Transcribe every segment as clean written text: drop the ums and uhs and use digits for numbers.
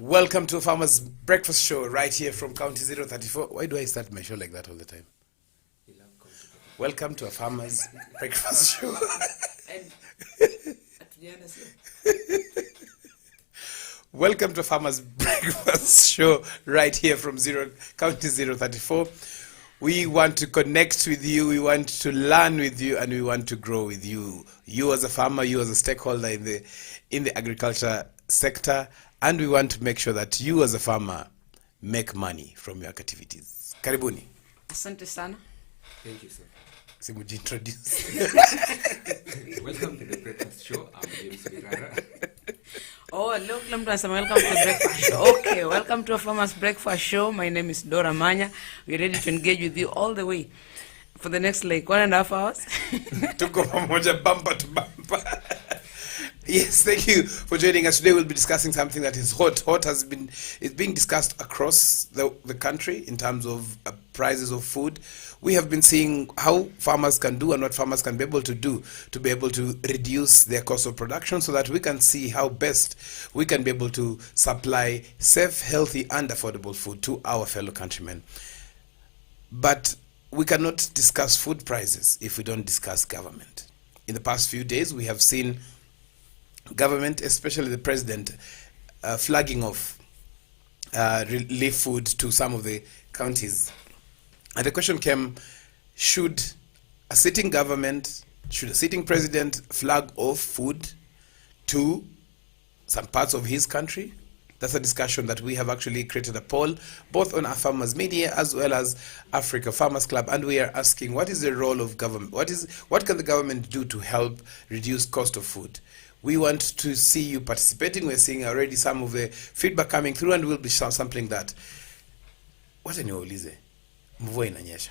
Welcome to Farmers Breakfast Show right here from County 034. Why do I start my show like that all the time? Welcome to a Farmers Breakfast Show. Welcome to Farmers Breakfast Show right here from County 034. We want to connect with you, we want to learn with you, and we want to grow with you. You as a farmer, you as a stakeholder in the agriculture sector, and we want to make sure that you as a farmer make money from your activities. Karibuni. Asante sana. Thank you, sir. Simuji introduce. Welcome to the breakfast show. I'm James Mirara. Oh, look, welcome to the breakfast show. Okay, welcome to a Farmers Breakfast Show. My name is Dora Manya. We're ready to engage with you all the way for the next 1.5 hours. Tuko pamoja bumper to bumper. Yes, thank you for joining us. Today we'll be discussing something that is hot. It's being discussed across the country in terms of prices of food. We have been seeing how farmers can do and what farmers can be able to do to be able to reduce their cost of production so that we can see how best we can be able to supply safe, healthy, and affordable food to our fellow countrymen. But we cannot discuss food prices if we don't discuss government. In the past few days, we have seen government, especially the president, flagging off relief food to some of the counties. And the question came, should a sitting government, should a sitting president flag off food to some parts of his country? That's a discussion that we have actually created a poll, both on our Farmers Media as well as Africa Farmers Club, and we are asking, what is the role of government? What can the government do to help reduce cost of food? We want to see you participating. We're seeing already some of the feedback coming through, and we'll be sampling that. Wacha niwaulize, mvua inanyesha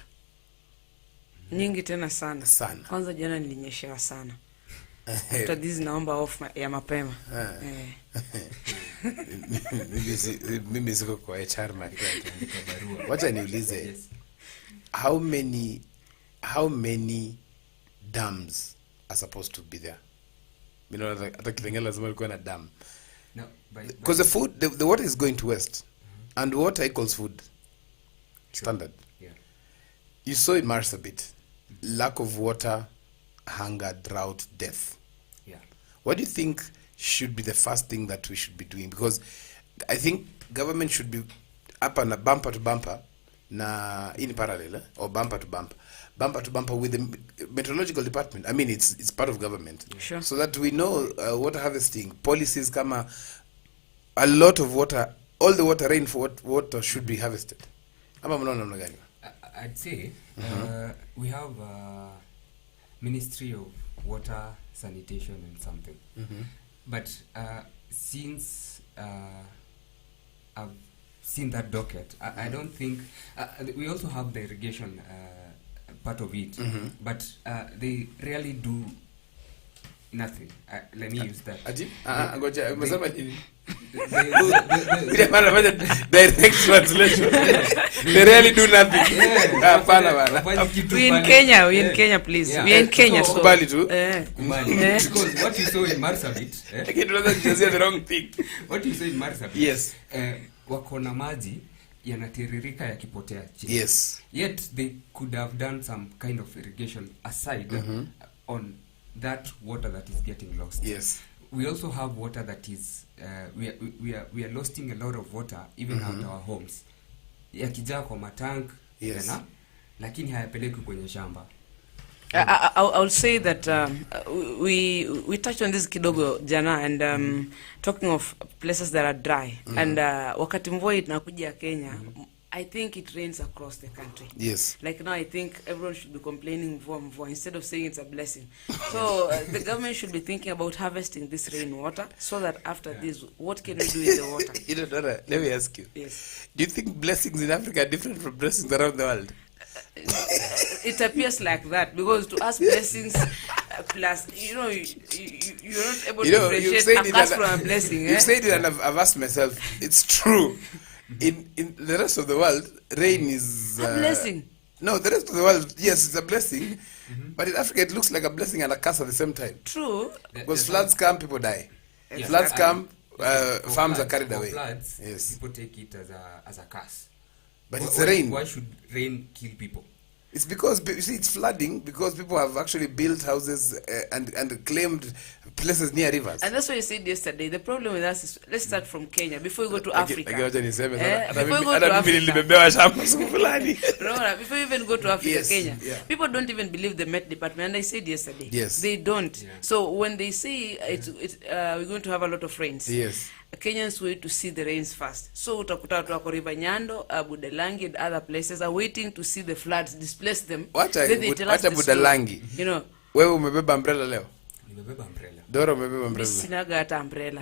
Nyingi tena sana. Sana. Kwanza jana nilinyeshewa sana. After this naomba off ya mapema. Mimi siko kwa HR market. Wacha niulize, how many dams are supposed to be there? You know, hata Kitengela lazima kuwe na dam. No, Because the water is going to waste. And water equals food. Standard. Yeah. You saw in Marsabit, lack of water, hunger, drought, death. Yeah. What do you think should be the first thing that we should be doing? Because I think government should be up and bumper to bumper, in parallel, or bumper to bumper with the meteorological department. I mean, it's part of government. Sure. So that we know water harvesting policies come a lot of water, all the water rain for water should be harvested. I'd say we have Ministry of Water, Sanitation and something. But since I've seen that docket, I don't think we also have the irrigation part of it, but they really do nothing. Let me use that. Direct translation. They really do nothing. We in Kenya, please. Yeah. We in Kenya. So, So, Because what you saw in Marsabit, the wrong thing. what you saw in Marsabit, Yes. wako na maji yanatiririka yakipotea chini. Yes. Yet they could have done some kind of irrigation aside on that water that is getting lost. Yes. We also have water that is we are losing a lot of water even at our homes. Yakijaa kwa matank, Yes. lakini hayapeleki kwenye shamba. I'll say that we touched on this kidogo jana, and talking of places that are dry, and wakati mvua inakuja Kenya, I think it rains across the country. Yes. Like now, I think everyone should be complaining mvua instead of saying it's a blessing. So the government should be thinking about harvesting this rainwater, so that after this, what can we do with the water? You know, Dora, let me ask you. Yes. Do you think blessings in Africa are different from blessings around the world? It appears like that, because to us blessings plus, you're not able to differentiate a curse from a blessing. You've said it, and I've asked myself, it's true. In the rest of the world, rain is a blessing. No, the rest of the world, yes, it's a blessing. But in Africa, it looks like a blessing and a curse at the same time. True. Because floods come, people die. Yes. Floods come, For farms are floods- carried for away. floods, Yes. people take it as a curse. But Why- it's why- rain. Why should rain kill people? It's because you see it's flooding because people have actually built houses and claimed places near rivers. And that's what I said yesterday. The problem with us is, let's start from Kenya before we go to Africa. Wacha niseme Eh, sana. before we go Hata to mimi Africa. nilibebewa shamba siku fulani. Rora, before you even go to Africa, Yes, Kenya, yeah. people don't even believe the Met Department. And I said yesterday, Yes. they don't. Yeah. So when they say we're going to have a lot of rains, Yes. Kenyans wait to see the rains first. So utakuta watu wako River Nyando, Budalangi, and other places are waiting to see the floods displace them. Then they tell us Wacha the story. Budalangi. You know, Wewe umebeba umbrella leo? Nimebeba umbrella. Dora umebeba umbrella? sinaga hata umbrella.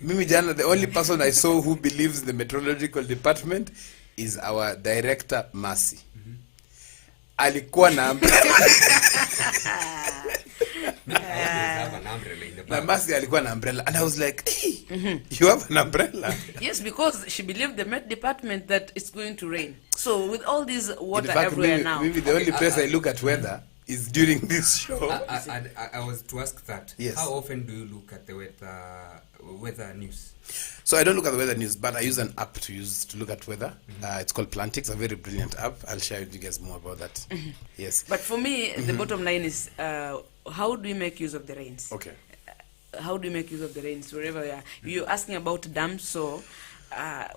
Mimi jana, the only person I saw who believes in the meteorological department is our director Mercy. Alikuwa na umbrella. I always have an umbrella in the Na bag. Mercy alikuwa na umbrella and I was like, hey, you have an umbrella? Yes, because she believed the Met Department that it's going to rain. So with all this water In fact, everywhere maybe, now, maybe the only place I look at weather is during this show. I was to ask that. Yes. How often do you look at the weather news? So I don't look at the weather news, but I use an app to look at weather. It's called Plantix, a very brilliant app. I'll share with you guys more about that. Yes. but for me, the bottom line is how do we make use of the rains? Okay. How do we make use of the rains wherever we are? You're asking about dams, so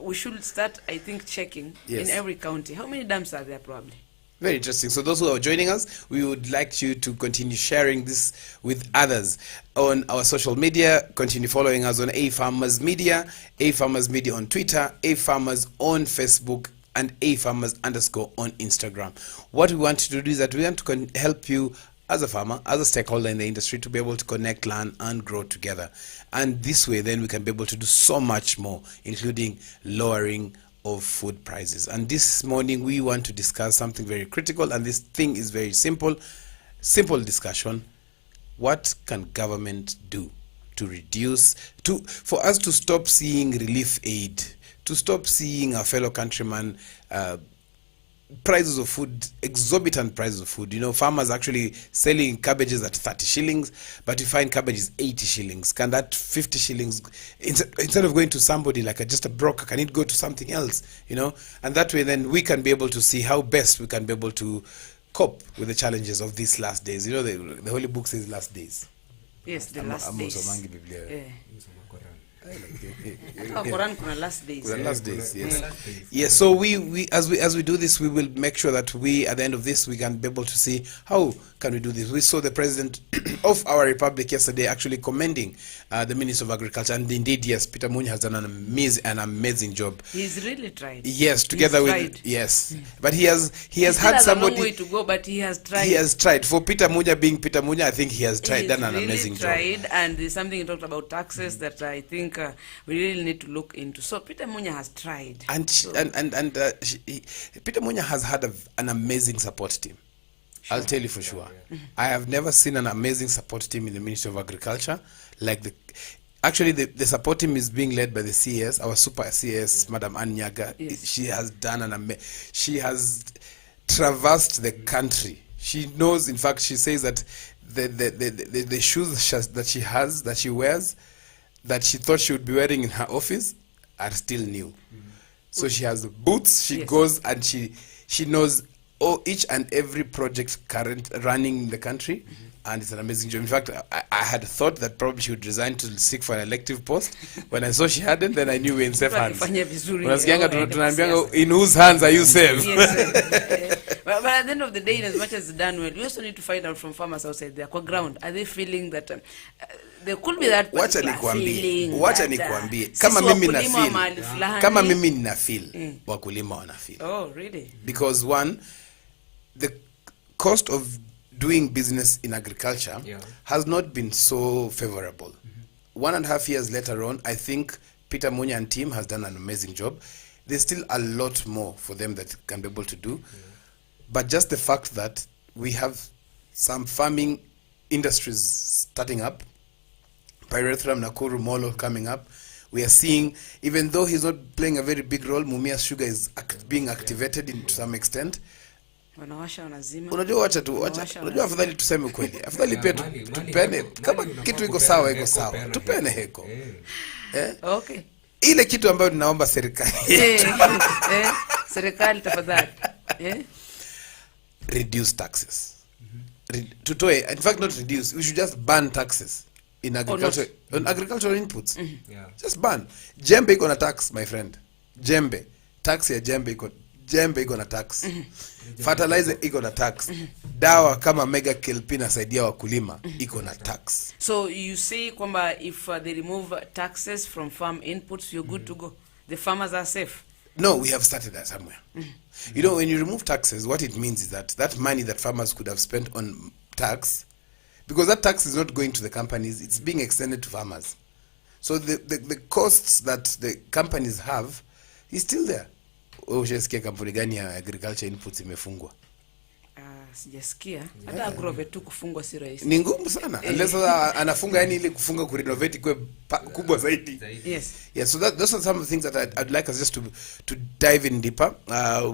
we should start, I think, checking Yes. in every county. How many dams are there probably? Very interesting. So those who are joining us, we would like you to continue sharing this with others on our social media. Continue following us on A Farmers Media on Twitter, A Farmers on Facebook, and A Farmers _ on Instagram. What we want to do is that we want to help you as a farmer, as a stakeholder in the industry, to be able to connect, learn, and grow together. And this way, then we can be able to do so much more, including lowering of food prices. And this morning we want to discuss something very critical, and this thing is very simple discussion. What can government do to reduce, for us to stop seeing relief aid, to stop seeing our fellow countrymen prices of food, exorbitant prices of food? You know, farmers actually selling cabbages at 30 shillings, but you find cabbage is 80 shillings. Can that 50 shillings, instead of going to somebody like just a broker, can it go to something else? You know, and that way then we can be able to see how best we can be able to cope with the challenges of these last days. You know, the Holy Book says last days. Yes, the last days. Yeah. Hata Quran kuna last days. The last days, yes. Last days. Yes, so we as we do this, we will make sure that we, at the end of this, we can be able to see how can we do this. We saw the president of our republic yesterday actually commending the Minister of Agriculture, and indeed, yes, Peter Munya has done an amazing job. He's really tried. Yes, together He's with tried. yes, but he has He still had has somebody. a long way to go, but he has tried. He has tried. For Peter Munya being Peter Munya, I think he has tried, He's done an really amazing tried, job. and there's something he talked about taxes that I think we really need to look into. So Peter Munya has tried. And Peter Munya has had an amazing support team. I'll tell you for sure. I have never seen an amazing support team in the Ministry of Agriculture. Like the support team is being led by the CS, our super CS, Madam Anyaga. Yes. She has done she has traversed the country. She knows. In fact, she says that the shoes that she wears, that she thought she would be wearing in her office, are still new. So she has boots. She Yes. goes and she knows each and every project running in the country, and it's an amazing job. In fact, I had thought that probably she would resign to seek for an elective post. When I saw she hadn't, then I knew we're in safe hands. Alifanya vizuri. Unasikianga Oh, tunaambianga, in whose hands are you safe? Yes, but at the end of the day, in as much as it's done well, we also need to find out from farmers outside there, kwa ground, are they feeling that there could be that Wacha particular nikwambie, feeling wacha that, nikwambie, sisi kama mimi na wakulima wa feel, mahali fulani. kama mimi nina feel, wakulima wana feel. Oh, really? Because one, the cost of doing business in agriculture has not been so favorable. 1.5 years later on, I think Peter Munya and team has done an amazing job. There's still a lot more for them that can be able to do. But just the fact that we have some farming industries starting up, Pyrethrum, Nakuru, Molo coming up, we are seeing, even though he's not playing a very big role, Mumias Sugar is being activated to some extent. Wanawasha wanazima. Unajua unajua afadhali tuseme ukweli. Afadhali pia tupene kama kitu iko sawa iko sawa. Tupene heko. Okay. Ile kitu ambayo ninaomba serikali serikali tafadhali reduce taxes. Tutoe, in fact not reduce, we should just ban taxes in agriculture, on agricultural inputs. Yeah. Just ban. Jembe iko na tax, my friend. Jembe, tax ya jembe iko na tax. Fertilizer iko na tax. Dawa kama mega kelpin nasaidia wakulima iko na tax. So you say kwamba if they remove taxes from farm inputs, you're good to go. The farmers are safe. No, we have started that somewhere. You know, when you remove taxes, what it means is that money that farmers could have spent on tax, because that tax is not going to the companies, it's being extended to farmers. So the costs that the companies have is still there. Ushasikia kampuni gani ya agriculture inputs imefungwa? Sijasikia. Hata agrovet tu kufungwa si rahisi. Ni ngumu sana. Unless anafunga yani ile kufunga ku renovate kwa kubwa zaidi. Yes. Yeah, so those are some of the things that I'd like us just to dive in deeper.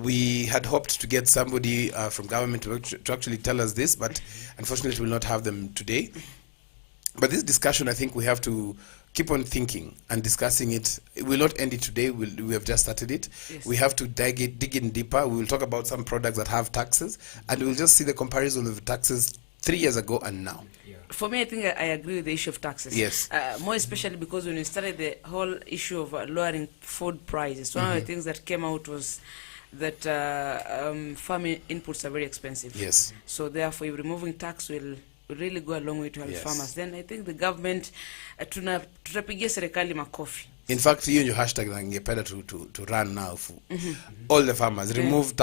We had hoped to get somebody from government to actually tell us this, but unfortunately we'll not have them today. But this discussion, I think we have to keep on thinking and discussing it. We will not end it today. We have just started it. Yes. We have to dig in deeper. We will talk about some products that have taxes, and we'll just see the comparison of the taxes 3 years ago and now. Yeah. For me, I think I agree with the issue of taxes. Yes. More especially because when we started the whole issue of lowering food prices, one of the things that came out was that farming inputs are very expensive. Yes. So therefore, removing tax will really go a long way to help Yes. farmers. Then I think the government, tutapigia serikali makofi. In fact, hiyo ndio hashtag na ningependa to run now for all the farmers. Remove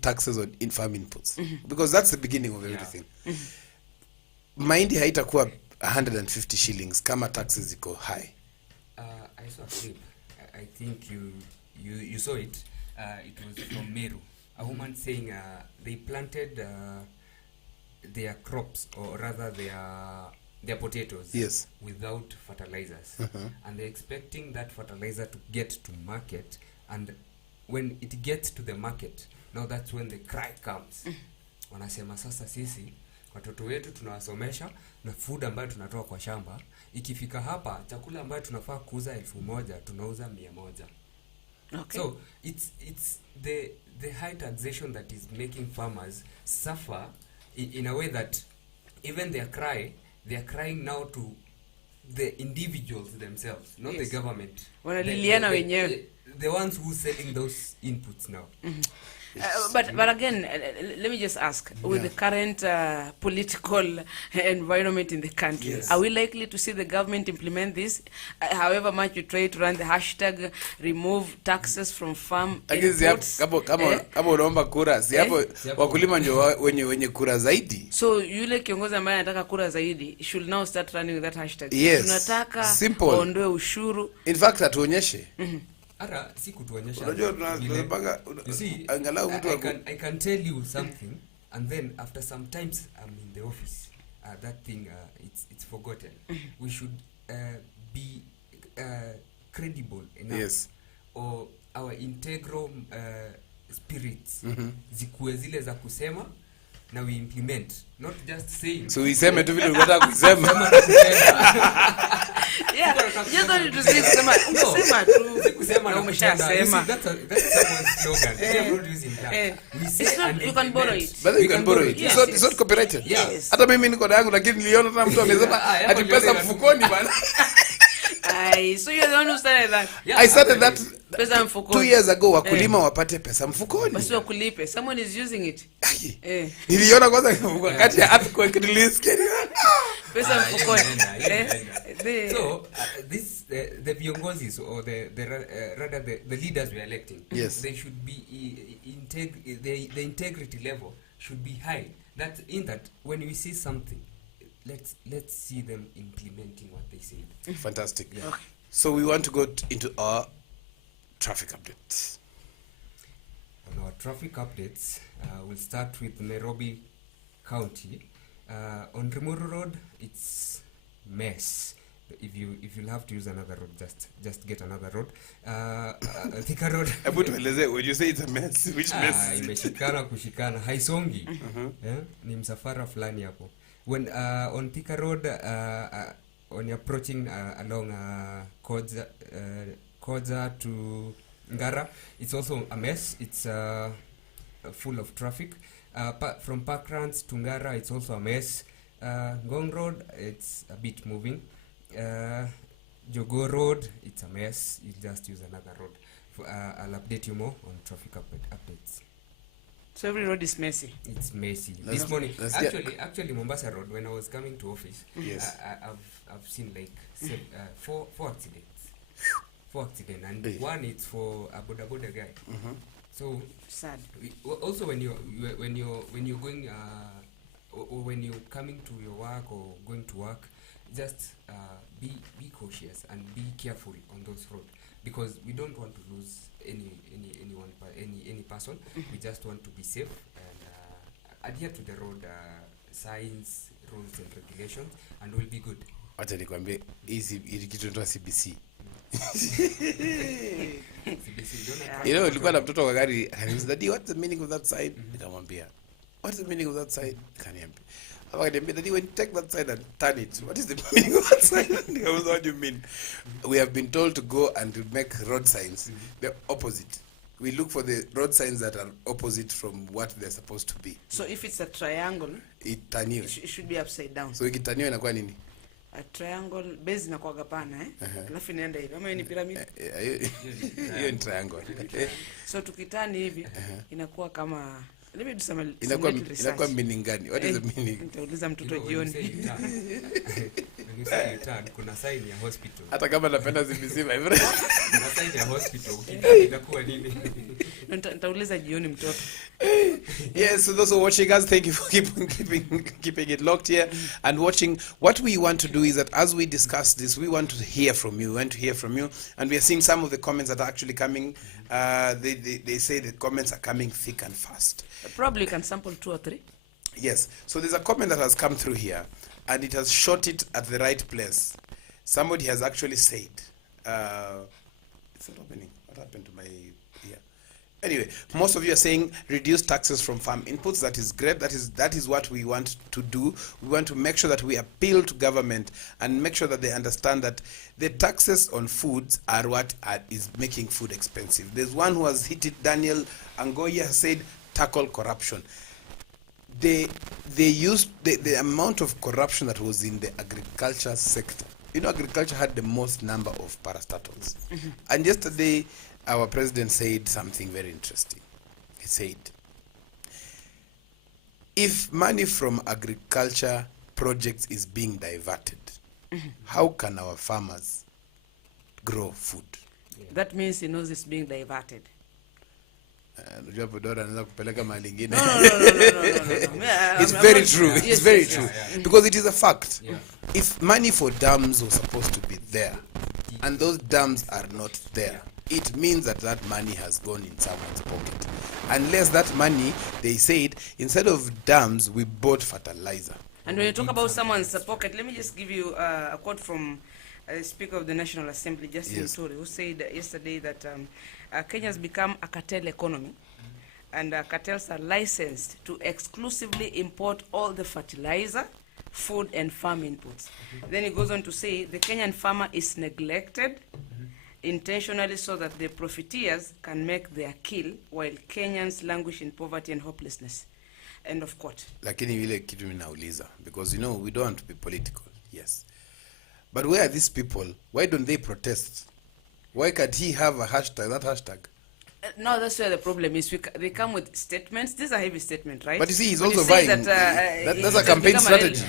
taxes in farm inputs. Because that's the beginning of everything. Mahindi haitakuwa 150 shillings kama taxes ziko high. I saw a clip. I think you saw it. It was from Meru. A woman saying they planted their crops, or rather their potatoes, Yes. without fertilizers, and they're expecting that fertilizer to get to market, and when it gets to the market, now that's when the cry comes. Wanasema sasa sisi watoto wetu tunawasomesha na food ambayo tunatoa kwa shamba, ikifika hapa chakula ambayo tunafaa kuuza 1,000 tunauza 100. Okay. So it's the high taxation that is making farmers suffer in a way that even they are crying now to the individuals themselves, not Yes. the government. Wanaliliana wenyewe. The ones who selling those inputs now. But again, let me just ask, with the current political environment in the country, Yes. are we likely to see the government implement this? However much you try to run the hashtag remove taxes from farm inputs. Kama unaomba kura, si hapo wakulima ndio wenye kura zaidi. So yule kiongozi ambaye anataka kura zaidi should now start running with that hashtag. Yes. Tunataka Simple. waondoe ushuru. In fact, atuonyeshe. Ara si kutuonyesha. Unajua tunapanga You see, angalau mtu I can tell you something, and then after some times I'm in the office, that thing it's forgotten. We should be credible enough. Yes. Or our integral spirits zikuwe zile za kusema na we implement, not just saying. So iseme tu vile unataka kusema. Yeah, just don't to say kusema tu. Kusema na umeshasema. That's someone's slogan. We are not using that. We say and You can borrow it. But you can borrow it. Yes, It's not copyrighted. Yes. Hata mimi niko na yangu lakini niliona kama mtu amesema ati pesa mfukoni bana. So you're the one who started that. I started that Pesa 2 mfukoni. years ago, wakulima wapate pesa mfukoni. Basi wakulipe. Someone is using it. Niliona kwanza wakati ya earthquake nilisikia. Pesa mfukoni. So the viongozi or rather the leaders we are electing, Yes. they should be the integrity level should be high. That in that when we see something, let's see them implementing what they say. Fantastic. Yeah. Okay. So we want to go into our traffic updates. On our traffic updates, we'll start with Nairobi County. On Rimuru Road, it's mess. If you'll have to use another road, just get another road. Thika Road. Hebu tueleze, when you say it's a mess, which mess? Imeshikana kushikana, haisongi. Ni msafara fulani hapo. When on Thika Road, when you're approaching along Kodza to Ngara, it's also a mess. It's full of traffic. From Parkrans to Ngara, it's also a mess. Ngong Road, it's a bit moving. Jogo Road, it's a mess. You just use another road. I'll update you more on traffic updates. So every road is messy. It's messy. This morning, actually, Mombasa Road. When I was coming to office, Yes. I've seen like four accidents. 4 accidents, and one it's for a boda guy. So Sad. Also, when you're going or when you're coming to your work or going to work, just be cautious and be careful on those roads, because we don't want to lose any person. We just want to be safe and adhere to the road signs, rules and regulations, and we'll be good. Acha nikwambie hizi kitu CBC. You know, nilikuwa na mtoto kwa gari, akaniuliza, "Daddy, what's the meaning of that sign?" Nikamwambia, "What's the meaning of that sign?" Akaniambia, "Daddy, when you take that sign and turn it, what is the meaning of that sign?" Nikamwambia, "What do you mean?" We have been told to go and to make road signs the opposite. We look for the road signs that are opposite from what they're supposed to be. So if it's a triangle, Itaniwe. it should be upside down. So ikitaniwe inakuwa nini? A triangle base inakuwa pana alafu inaenda hivi ama ni pyramid. Hiyo ni triangle. So tukitani hivi inakuwa kama, let me do some inakuwa meaning gani? What is the meaning? Nitauliza mtoto jioni. When you say turn, kuna sign ya hospital. Hata kama napenda zimizima hivyo. Kuna sign ya hospital. Itakuwa nini? Nitauliza jioni mtoto. Yes, so those who are watching us, thank you for keeping it locked here and watching. What we want to do is that as we discuss this, we want to hear from you. We want to hear from you, and we are seeing some of the comments that are actually coming. They say the comments are coming thick and fast. Probably you can sample 2 or 3. Yes. So there's a comment that has come through here, and it has shot it at the right place. Somebody has actually said, it's not opening. What happened to my ear? Anyway, most of you are saying reduce taxes from farm inputs. That is great. That is what we want to do. We want to make sure that we appeal to government and make sure that they understand that the taxes on foods are what is making food expensive. There's one who has hit it. Daniel Angoya has said, tackle corruption. The amount of corruption that was in the agriculture sector. You know, agriculture had the most number of parastatals. And yesterday, our president said something very interesting. He said, if money from agriculture projects is being diverted, how can our farmers grow food? That means he knows it's being diverted. No. It's very true. Yes, It's very yes, true. yes. Because it is a fact. Yeah. If money for dams was supposed to be there, and those dams are not there, it means that that money has gone in someone's pocket. Unless that money, they said, instead of dams, we bought fertilizer. And when you talk about someone's pocket, let me just give you a quote from Speaker of the National Assembly, Justin Turi, who said yesterday that Kenya has become a cartel economy, and cartels are licensed to exclusively import all the fertilizer, food, and farm inputs. Then he goes on to say the Kenyan farmer is neglected intentionally so that the profiteers can make their kill while Kenyans languish in poverty and hopelessness. End of quote. Lakini vile kitu ninauliza, because you know we don't want to be political, yes. But where are these people? Why don't they protest? Why can't he have a hashtag, that hashtag? No, that's where the problem is. They come with statements. These are heavy statements, right? But you see, he's When also you say vying. That's a it has campaign become a strategy.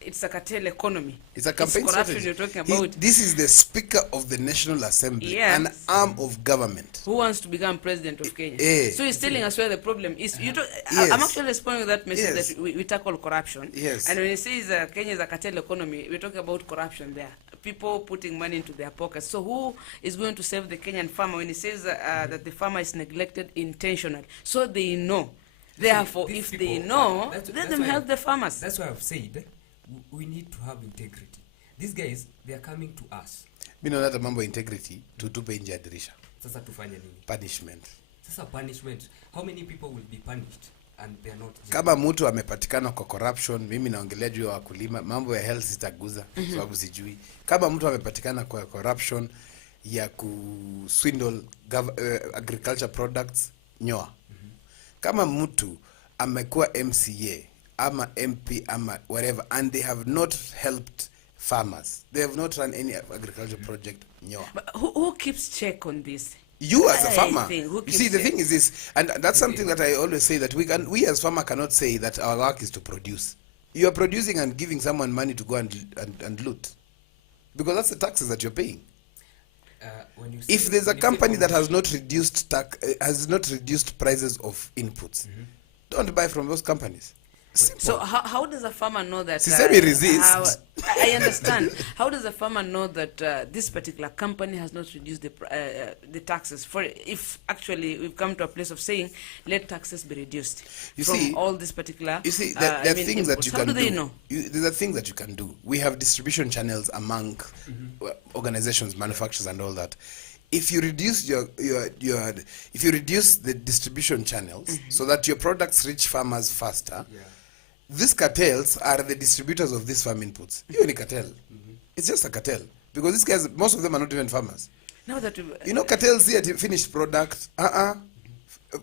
it's a cartel economy. It's a campaign it's corruption strategy. you're talking about. This is the Speaker of the National Assembly, Yes. an arm of government. Who wants to become president of Kenya? So he's telling us where the problem is. You Yes. I'm actually responding to that message Yes. that we tackle corruption. Yes. And when he says Kenya is a cartel economy, we're talking about corruption there. People putting money into their pockets. So who is going to save the Kenyan farmer when he says that the farmer is neglected intentionally? So they know. Therefore, if they know, let them help the farmers. That's why I've said we need to have integrity. These guys, they are coming to us. Mimi naona hata mambo integrity tutupe nje ya dirisha. Sasa tufanye nini? Punishment. Sasa punishment. How many people will be punished and they're not genuine. Kama mtu amepatikana kwa corruption, mimi naongelea juu ya wakulima, mambo ya health sitaguza sababu sijui. Kama mtu amepatikana kwa corruption ya kuswindle agriculture products, nyoa. Kama mtu amekuwa MCA ama MP ama whatever and they have not helped farmers, they have not run any agriculture project, nyoa. But who keeps check on this? You as a I farmer, think, who you see, the keeps thing is this, and that's something that I always say, that we as farmer cannot say that our work is to produce. You are producing and giving someone money to go and loot, because that's the taxes that you're paying. When you If say- there's a when you say company that has promotion- not reduced prices of inputs, don't buy from those companies. Simple. So how does a farmer know that? Sisemi resist. I understand. How does a farmer know that this particular company has not reduced the taxes? For if actually we've come to a place of saying let taxes be reduced You from see- all this particular. You see, there are things that inputs. you How can do do. they know? There are things that you can do. We have distribution channels among organizations, manufacturers, and all that. If you reduce if you reduce the distribution channels so that your products reach farmers faster, Yeah. these cartels are the distributors of these farm inputs. You only cartel. It's just a cartel because these guys, most of them are not even farmers. Now that You know, cartels see a finished product.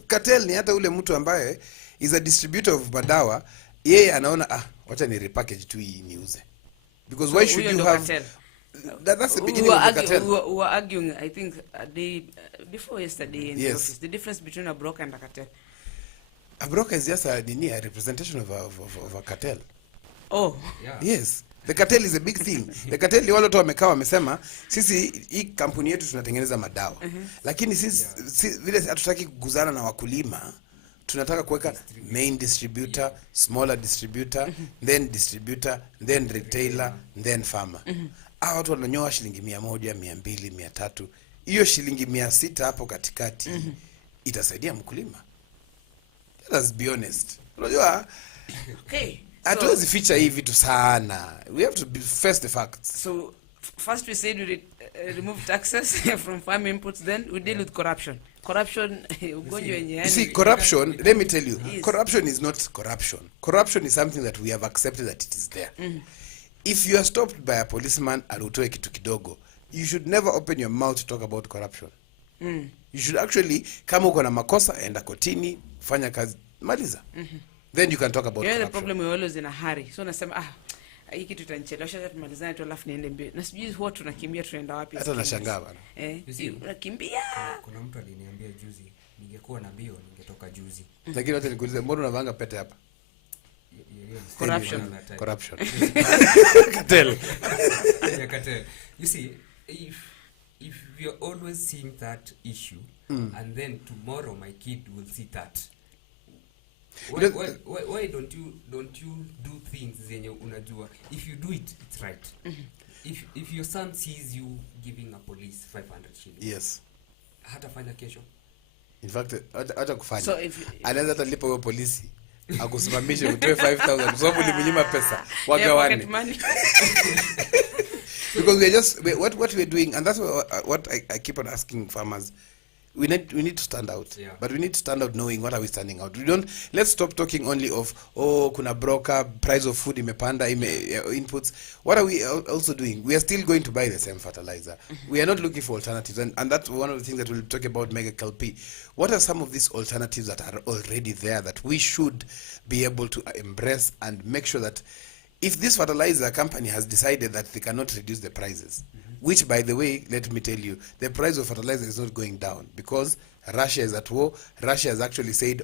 Cartel ni hata ule mtu ambaye is a distributor of madawa, yeye anaona wacha ni repackage tu hii niuze. Because why should you have that's the beginning of the cartel. we were arguing, I think, a day before yesterday in the Yes. office, the difference between a broker and a cartel. A broker is just a representation of a cartel. Oh, Yeah. Yes. The cartel is a big thing. The cartel ni wale watu wamekaa wamesema sisi hii kampuni yetu tunatengeneza madawa. Lakini sisi vile hatutaki kuguzana na wakulima, tunataka kuweka main distributor, smaller distributor, then distributor, then retailer, then farmer. Hao watu wananyoa shilingi 100, 200, 300. Hiyo shilingi 600 hapo katikati itasaidia mkulima. Let us be honest. Unajua okay. hatuwezi ficha hii vitu sana. We have to face the facts. So first we said we remove taxes from farm inputs, then we deal with corruption. Corruption, ugonjwa wenye You yani. see, corruption, let me tell you, Yes. corruption is not corruption. Corruption is something that we have accepted that it is there. If you are stopped by a policeman and utoe kitu kidogo, you should never open your mouth to talk about corruption. You should actually, kama uko na makosa, enda kotini, fanya kazi, maliza. Then you can talk about You know the corruption. problem, we're always in a hurry. So nasema hii kitu itanichelewesha, acha tumalizane tu alafu niende mbio. Na sijui huwa tunakimbia tunaenda wapi. Hata nashangaa bana. You see, Unakimbia. kuna mtu aliniambia juzi, ningekuwa na mbio ningetoka juzi. Lakini wacha nikuulize, mbona unavanga pete hapa? Corruption. Corruption. Cartel. Yeah, cartel. You see, if we are always seeing that issue, and then tomorrow my kid will see that, why don't you do things zenye unajua? If you do it, it's right. If your son sees you giving a police 500 shillings, Yes. hatafanya kesho. In fact, hata kufanya. So if Anaweza hata lipa huyo polisi akusimamishe utoe 5,000 kwa sababu ulimnyima pesa yeah, wagawane. pocket money. Because we are just what we are doing, and that's what I keep on asking farmers. We need to stand out, Yeah. but we need to stand out knowing what are we standing out. Let's stop talking only of kuna broker, price of food imepanda, inputs. What are we also doing? We are still going to buy the same fertilizer. We are not looking for alternatives, and that's one of the things that we'll talk about Mega KLP. What are some of these alternatives that are already there that we should be able to embrace and make sure that if this fertilizer company has decided that they cannot reduce the prices, which, by the way, let me tell you, the price of fertilizer is not going down because Russia is at war. Russia has actually said,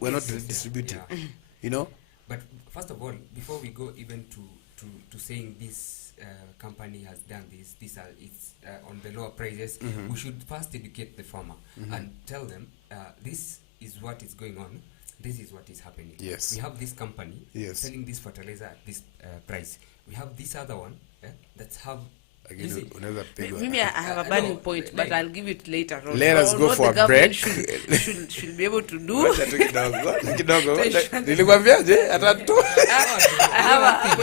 we're not distributing, Yeah. you know? But first of all, before we go even to saying this company has done this, it's on the lower prices, we should first educate the farmer and tell them this is what is going on, this is what is happening. Yes. We have this company selling this fertilizer at this price. We have this other one that's have. You see, Maybe I have a burning point, but like, I'll give it later on. Let us go What for the a break. government should be able to do. Wacha tu kidogo. Nilikwambiaje? Atatoa. I have a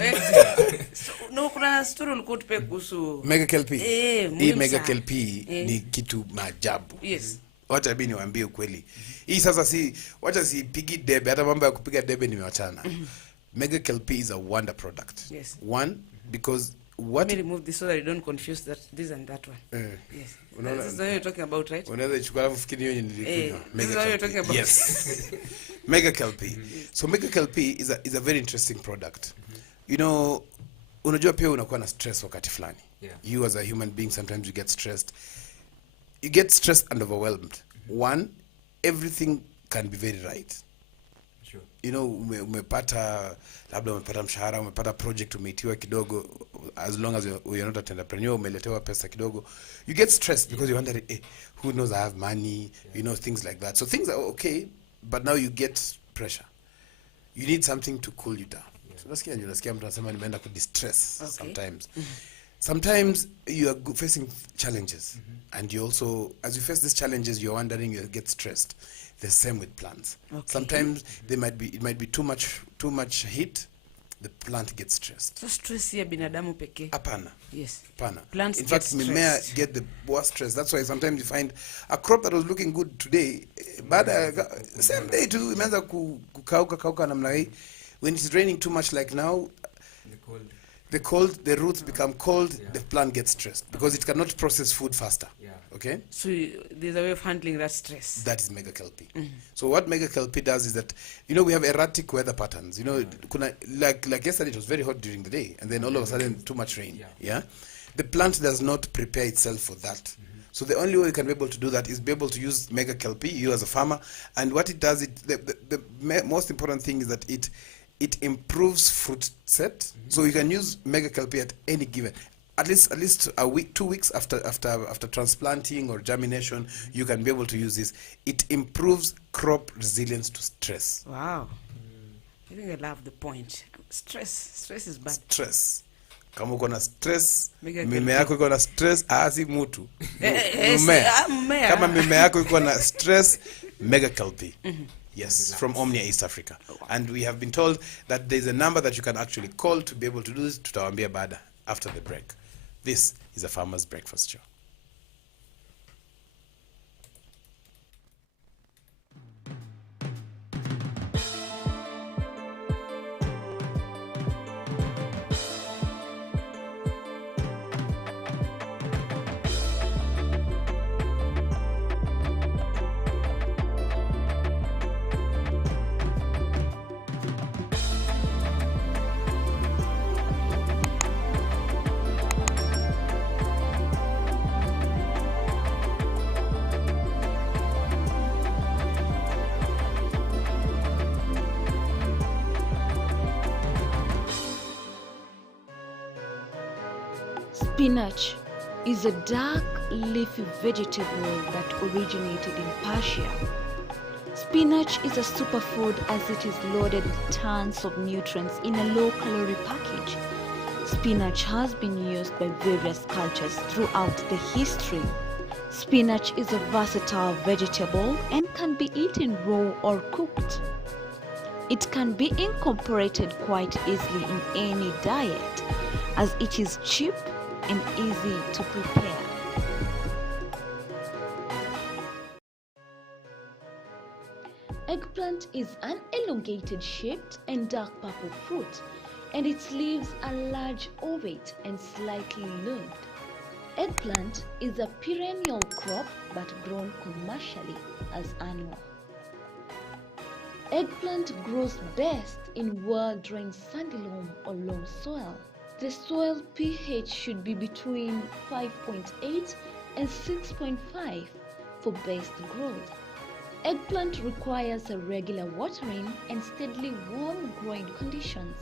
wait. So, no, kuna story ulikuwa tupe kuhusu Mega KLP. muhimu Hii Mega sana. KLP ni kitu maajabu. Yes. wacha mimi niwaambie ukweli. Hii sasa wacha sipigi debe, hata mambo ya kupiga debe nimewachana. Mega kelp is a wonder product. Yes. One, because Let what me remove this so that you don't confuse this and that one. Yes. This is what you're talking about, right? unaweza ichukua alafu fikiri hiyo nilikunywa. This is what you're talking about. Yes. Mega kelp. So mega kelp is a very interesting product. You know, unajua pia unakuwa na stress wakati fulani. Yeah. You as a human being, sometimes you get stressed. You get stressed and overwhelmed. One, everything can be very right. Sure. You know, labda umepata mshahara, umepata project, umeitiwa kidogo, as long as you're not an entrepreneur, umeletewa pesa kidogo, you get stressed because you're wondering, who knows, I have money, you know, things like that. So things are okay, but now you get pressure. You need something to cool you down. So nasikia mtu anasema nimeenda ku distress sometimes. Sometimes you are facing challenges, and you also, as you face these challenges, you're wondering, you get stressed. The same with plants. Okay. Sometimes it might be too much heat, the plant gets stressed. So stress ya binadamu pekee. Hapana. Yes. Hapana. Plants In get fact, mimea stressed. get the worst stress. That's why sometimes you find a crop that was looking good today, same day too, imeanza kukauka namna hii. When it's raining too much like now, the roots become cold, the plant gets stressed because it cannot process food faster. Yeah. Okay? So there's a way of handling that stress. That is mega kelp. So what mega kelp does is that, you know, we have erratic weather patterns. You know, like yesterday it was very hot during the day, and then all of a sudden too much rain. Yeah. The plant does not prepare itself for that. So the only way you can be able to do that is be able to use mega kelp, you as a farmer. And what it does, the most important thing is that it improves fruit set. So you can use mega kelp at any given, at least a week, 2 weeks after transplanting or germination, you can be able to use this. It improves crop resilience to stress. Wow. I think I love the point. Stress is bad. Stress. Kama uko na stress, Mega mimea yako iko na stress, si mutu. Mmea. Kama mimea yako iko na stress, mega kelp. Yes, from Omnia East Africa. And we have been told that there's a number that you can actually call to be able to do this. Tutawaambia baada, after the break. This is a Farmer's Breakfast Show. Spinach is a dark leafy vegetable that originated in Persia. Spinach is a superfood as it is loaded with tons of nutrients in a low-calorie package. Spinach has been used by various cultures throughout the history. Spinach is a versatile vegetable and can be eaten raw or cooked. It can be incorporated quite easily in any diet as it is cheap and easy to prepare. Eggplant is an elongated shaped and dark purple fruit, and its leaves are large, ovate and slightly lobed. Eggplant is a perennial crop but grown commercially as annual. Eggplant grows best in well-drained sandy loam or loam soil. The soil pH should be between 5.8 and 6.5 for best growth. Eggplant requires a regular watering and steadily warm growing conditions.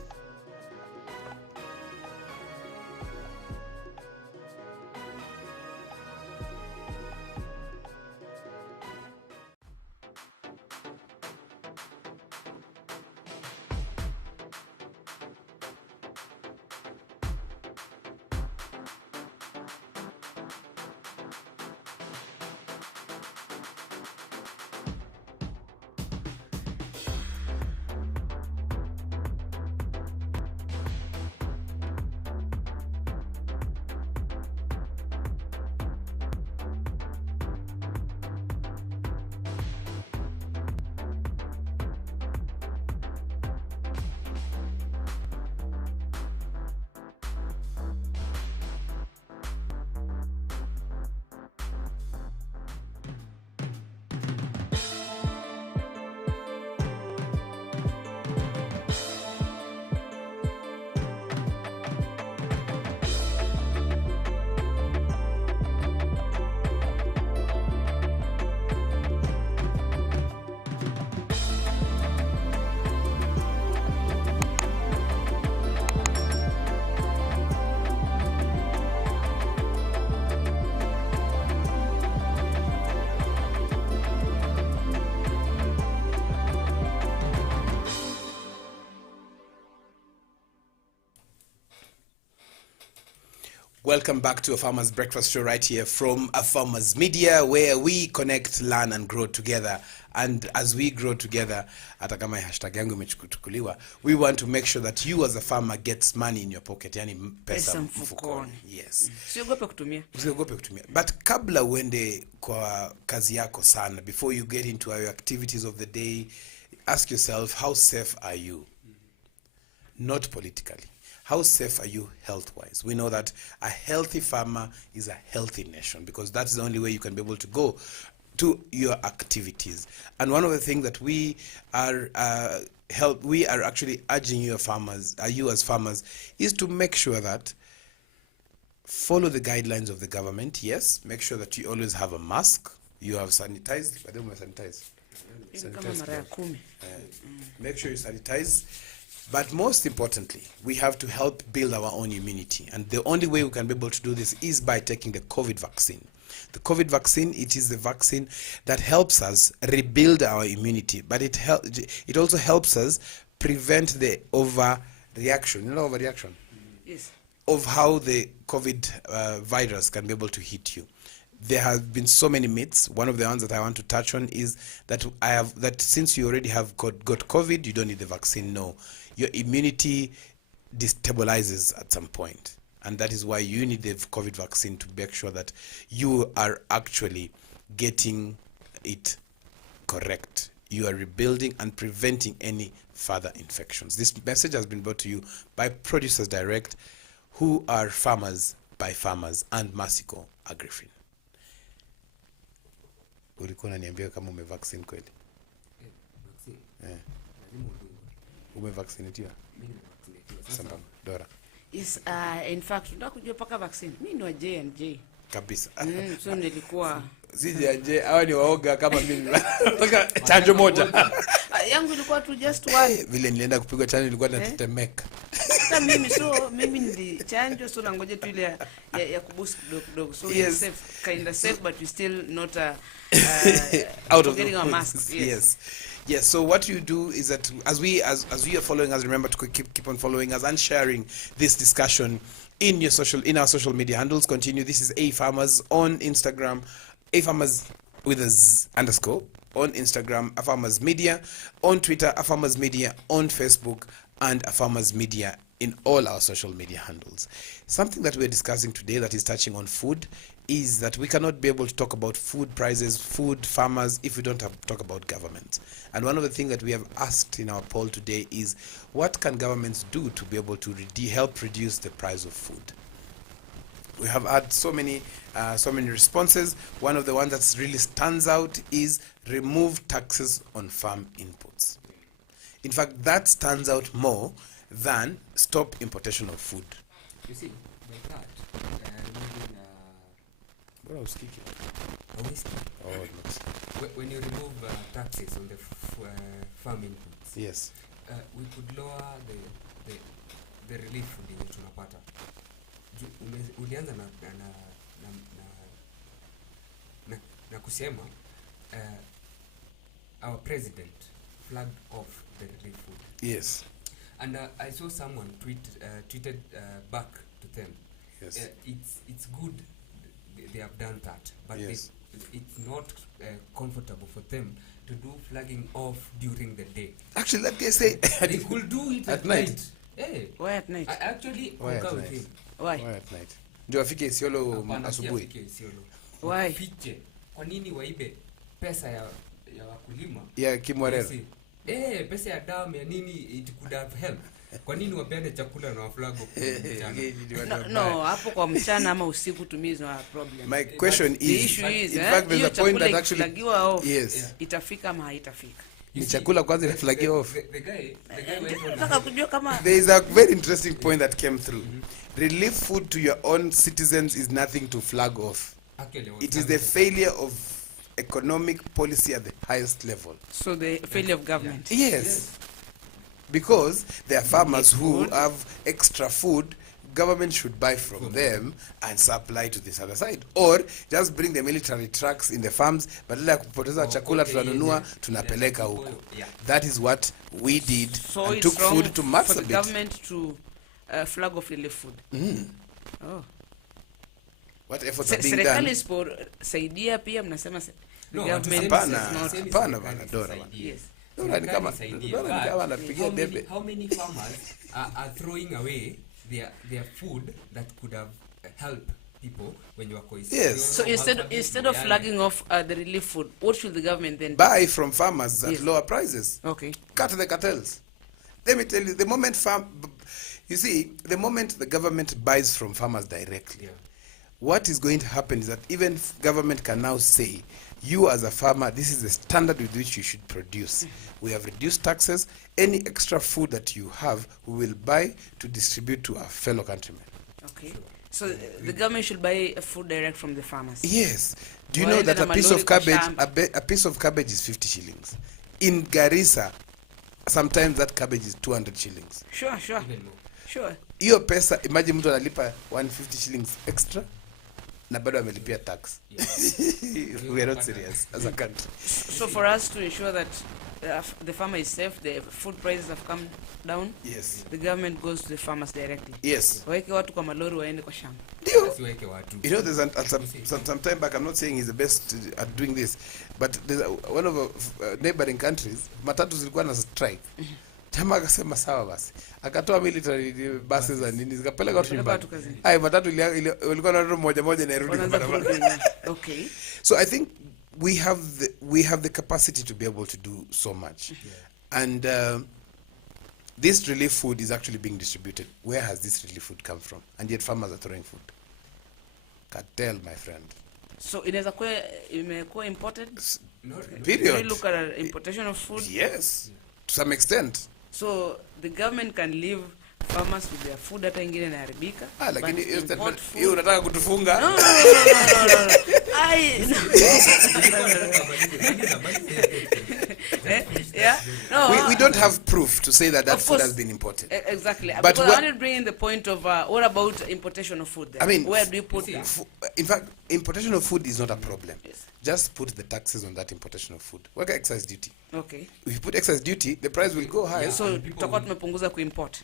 Welcome back to a Farmer's Breakfast Show right here from a Farmer's Media, where we connect, learn and grow together. And as we grow together, hata kama hashtag yangu imechukuliwa, we want to make sure that you as a farmer gets money in your pocket, yani pesa mfukoni. Yes. Usiogope kutumia. Usiogope kutumia. But kabla uende kwa kazi yako sana, before you get into your activities of the day, ask yourself, how safe are you? Not politically. How safe are you health-wise? We know that a healthy farmer is a healthy nation, because that's the only way you can be able to go to your activities. And one of the things that we are actually urging you as farmers, is to make sure that follow the guidelines of the government. Yes, make sure that you always have a mask. You have sanitized. I don't know, sanitize. Make sure you sanitize. But most importantly, we have to help build our own immunity. And the only way we can be able to do this is by taking the COVID vaccine. The COVID vaccine, it is the vaccine that helps us rebuild our immunity. But it also helps us prevent the overreaction. You know overreaction? Yes. Of how the COVID virus can be able to hit you. There have been so many myths. One of the ones that I want to touch on is that since you already have got COVID, you don't need the vaccine. No. Your immunity destabilizes at some point. And that is why you need the COVID vaccine, to make sure that you are actually getting it correct. You are rebuilding and preventing any further infections. This message has been brought to you by Producers Direct, who are farmers by farmers, and Masiko Agrifin. Ulikuwa unaniambia kama umevaccine kweli? Umevaccinatiwa? Sambamba. Dora. Yes, in fact, unataka kujua paka vaccine. Mimi ni wa J&J. Kabisa. So nilikuwa si J&J, hawa ni waoga kama mimi. Nataka chanjo moja. Yangu ilikuwa tu just one. Vile nilienda kupigwa chanjo ilikuwa natetemeka. Hata mimi nilichanjwa, so nangoje tu ile ya kuboost kidogo. So yes, safe, kind of safe, but we still not out of getting our masks. Yes. Yes, so what you do is that as we are following us, remember to keep on following us and sharing this discussion in our social media handles. Continue. This is A Farmers on Instagram, A Farmers with a Z _ on Instagram, A Farmers Media on Twitter, A Farmers Media on Facebook, and A Farmers Media in all our social media handles. Something that we're discussing today that is touching on food is that we cannot be able to talk about food prices, food farmers, if we don't talk about government. And one of the things that we have asked in our poll today is, what can governments do to be able to help reduce the price of food? We have had so many responses. One of the ones that really stands out is remove taxes on farm inputs. In fact, that stands out more than stop importation of food. You see, like that, when you remove taxes on the farm inputs, yes, we could lower the relief yenye tunapata. Ulianza na kusema our president flagged off the relief food. Yes. And I saw someone tweeted back to them. Yes. It's good they have done that, but yes, it's not comfortable for them to do flagging off during the day. Actually, like they say, they could do it at night. Hey, why at night? I actually concur with him. Why at night? Ndio afike Isiolo asubuhi. Why? Fiche. Kwa nini waibe pesa ya wakulima? Ya Kimwarera. Pesa ya damu ya nini, it could have helped. Kwa nini wapeane chakula na waflago mchana? No, hapo kwa mchana ama usiku to me is not a problem. My question the issue is, in fact there's a point that actually yes, itafika ama haitafika. Ni chakula kwanza inaflagiwa off. The guy Nataka kujua kama there is a very interesting point that came through. Relief food to your own citizens is nothing to flag off. Actually, it is the failure of economic policy at the highest level. So the failure of government. Yes. Because there are farmers who have extra food, government should buy from them and supply to this other side, or just bring the military trucks in the farms, badala ya kupoteza chakula tunanunua tunapeleka huko. That is what we did, so and took food to mass for the government to flag off relief food. Mm. Oh. What efforts are being Serikali done? isiposaidia pia mnasema the No, government hapana, is not. hapana bana, Dora. Yes. Dora ni kama anapigia debe. How many farmers are throwing away their food that could have helped people when you are Yes. So instead of flagging off the relief food, what should the government then do? Buy from farmers at Yes. lower prices. Okay. Cut the cartels. Let me tell you, the moment the moment the government buys from farmers directly, Yeah. what is going to happen is that even government can now say, you as a farmer, this is the standard with which you should produce. We have reduced taxes. Any extra food that you have, we will buy to distribute to our fellow countrymen. Okay. So the government should buy food direct from the farmers. Yes. Do you Waende know that na a piece of malori kwa cabbage, shamba. a piece of cabbage is 50 shillings? In Garissa, sometimes that cabbage is 200 shillings. Sure. Even more. Sure. Hiyo pesa, imagine mtu analipa 150 shillings extra na bado amelipia tax. We are not serious as a country. So for us to ensure that the farmer is safe, the food prices have come down, Yes. the government goes to the farmers directly. Yes. Waeke watu kwa malori waende kwa shamba. Ndio. Siweke watu. You know, there's some time back, I'm not saying he's the best at doing this, but there's one of our neighboring countries, matatu zilikuwa na strike. Chama akasema sawa basi. Akatoa military buses za nini zikapeleka watu Peleka nyumbani. watu kazini. Hai matatu walikuwa na watu moja moja na irudi kwa Wanaanza barabara. kurudi nyumbani. Okay. So I think we have the capacity to be able to do so much. And this relief food is actually being distributed. Where has this relief food come from? And yet farmers are throwing food. Cartel, my friend. So inaweza kuwa imekuwa imported? Not Do we Period. look at importation of food? Yes, to some extent. So the government can leave farmers with their food hata ingine inaharibika. Lakini but hiyo import statement, food- hiyo unataka kutufunga? No. Yeah. No. We don't have proof to say that Of food course. has been imported. Exactly. But Because I what- wanted to bring in the point of what about importation of food then? I mean, where do you put see, that? In fact, importation of food is not a problem. Yes. Just put the taxes on that importation of food. Work excise duty. Okay. If you put excise duty, the price will go high. Yeah. So and people tutakuwa will- tumepunguza kuimport.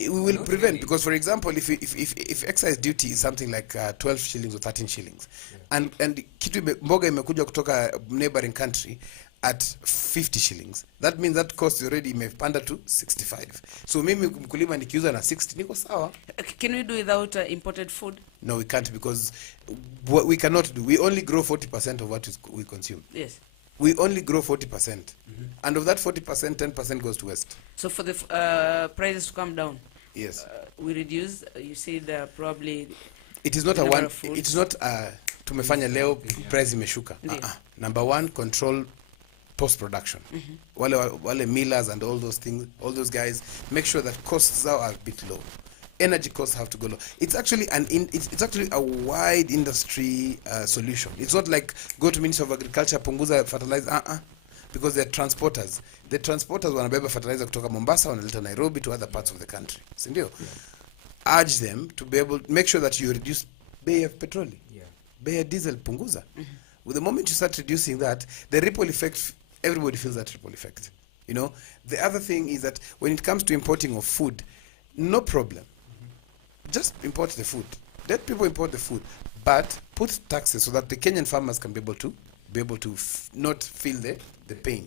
We will Not prevent really. because, for example, if excise duty is something like 12 shillings or 13 shillings, and kitu mboga imekuja kutoka neighboring country at 50 shillings, that means that cost already imepanda to 65. So mimi mkulima nikiuza na 60 niko sawa. Can we do without imported food? No, we can't, because what we cannot do, we only grow 40% of what we consume. Yes. We only grow 40%, and of that 40%, 10% goes to waste. So for the prices to come down, Yes. we reduce. You said probably. It is not the a number one. of foods. It is not tumefanya leo price imeshuka. Ndiyo. Number one, control post production. Wale millers and all those things, all those guys, make sure that costs are a bit low. Energy costs have to go low. It's actually it's actually a wide industry solution. It's not like go to Ministry of Agriculture, punguza fertilizer, because they're transporters. The transporters wanabeba fertilizer kutoka Mombasa wanaleta Nairobi to other parts of the country. Si ndio? Urge them to be able to make sure that you reduce bei of petrol. Yeah. Bei ya diesel punguza. With the moment you start reducing that, the ripple effect, everybody feels that ripple effect. You know, the other thing is that when it comes to importing of food, no problem. Just import the food. Let people import the food, but put taxes so that the Kenyan farmers can be able to not feel the pain.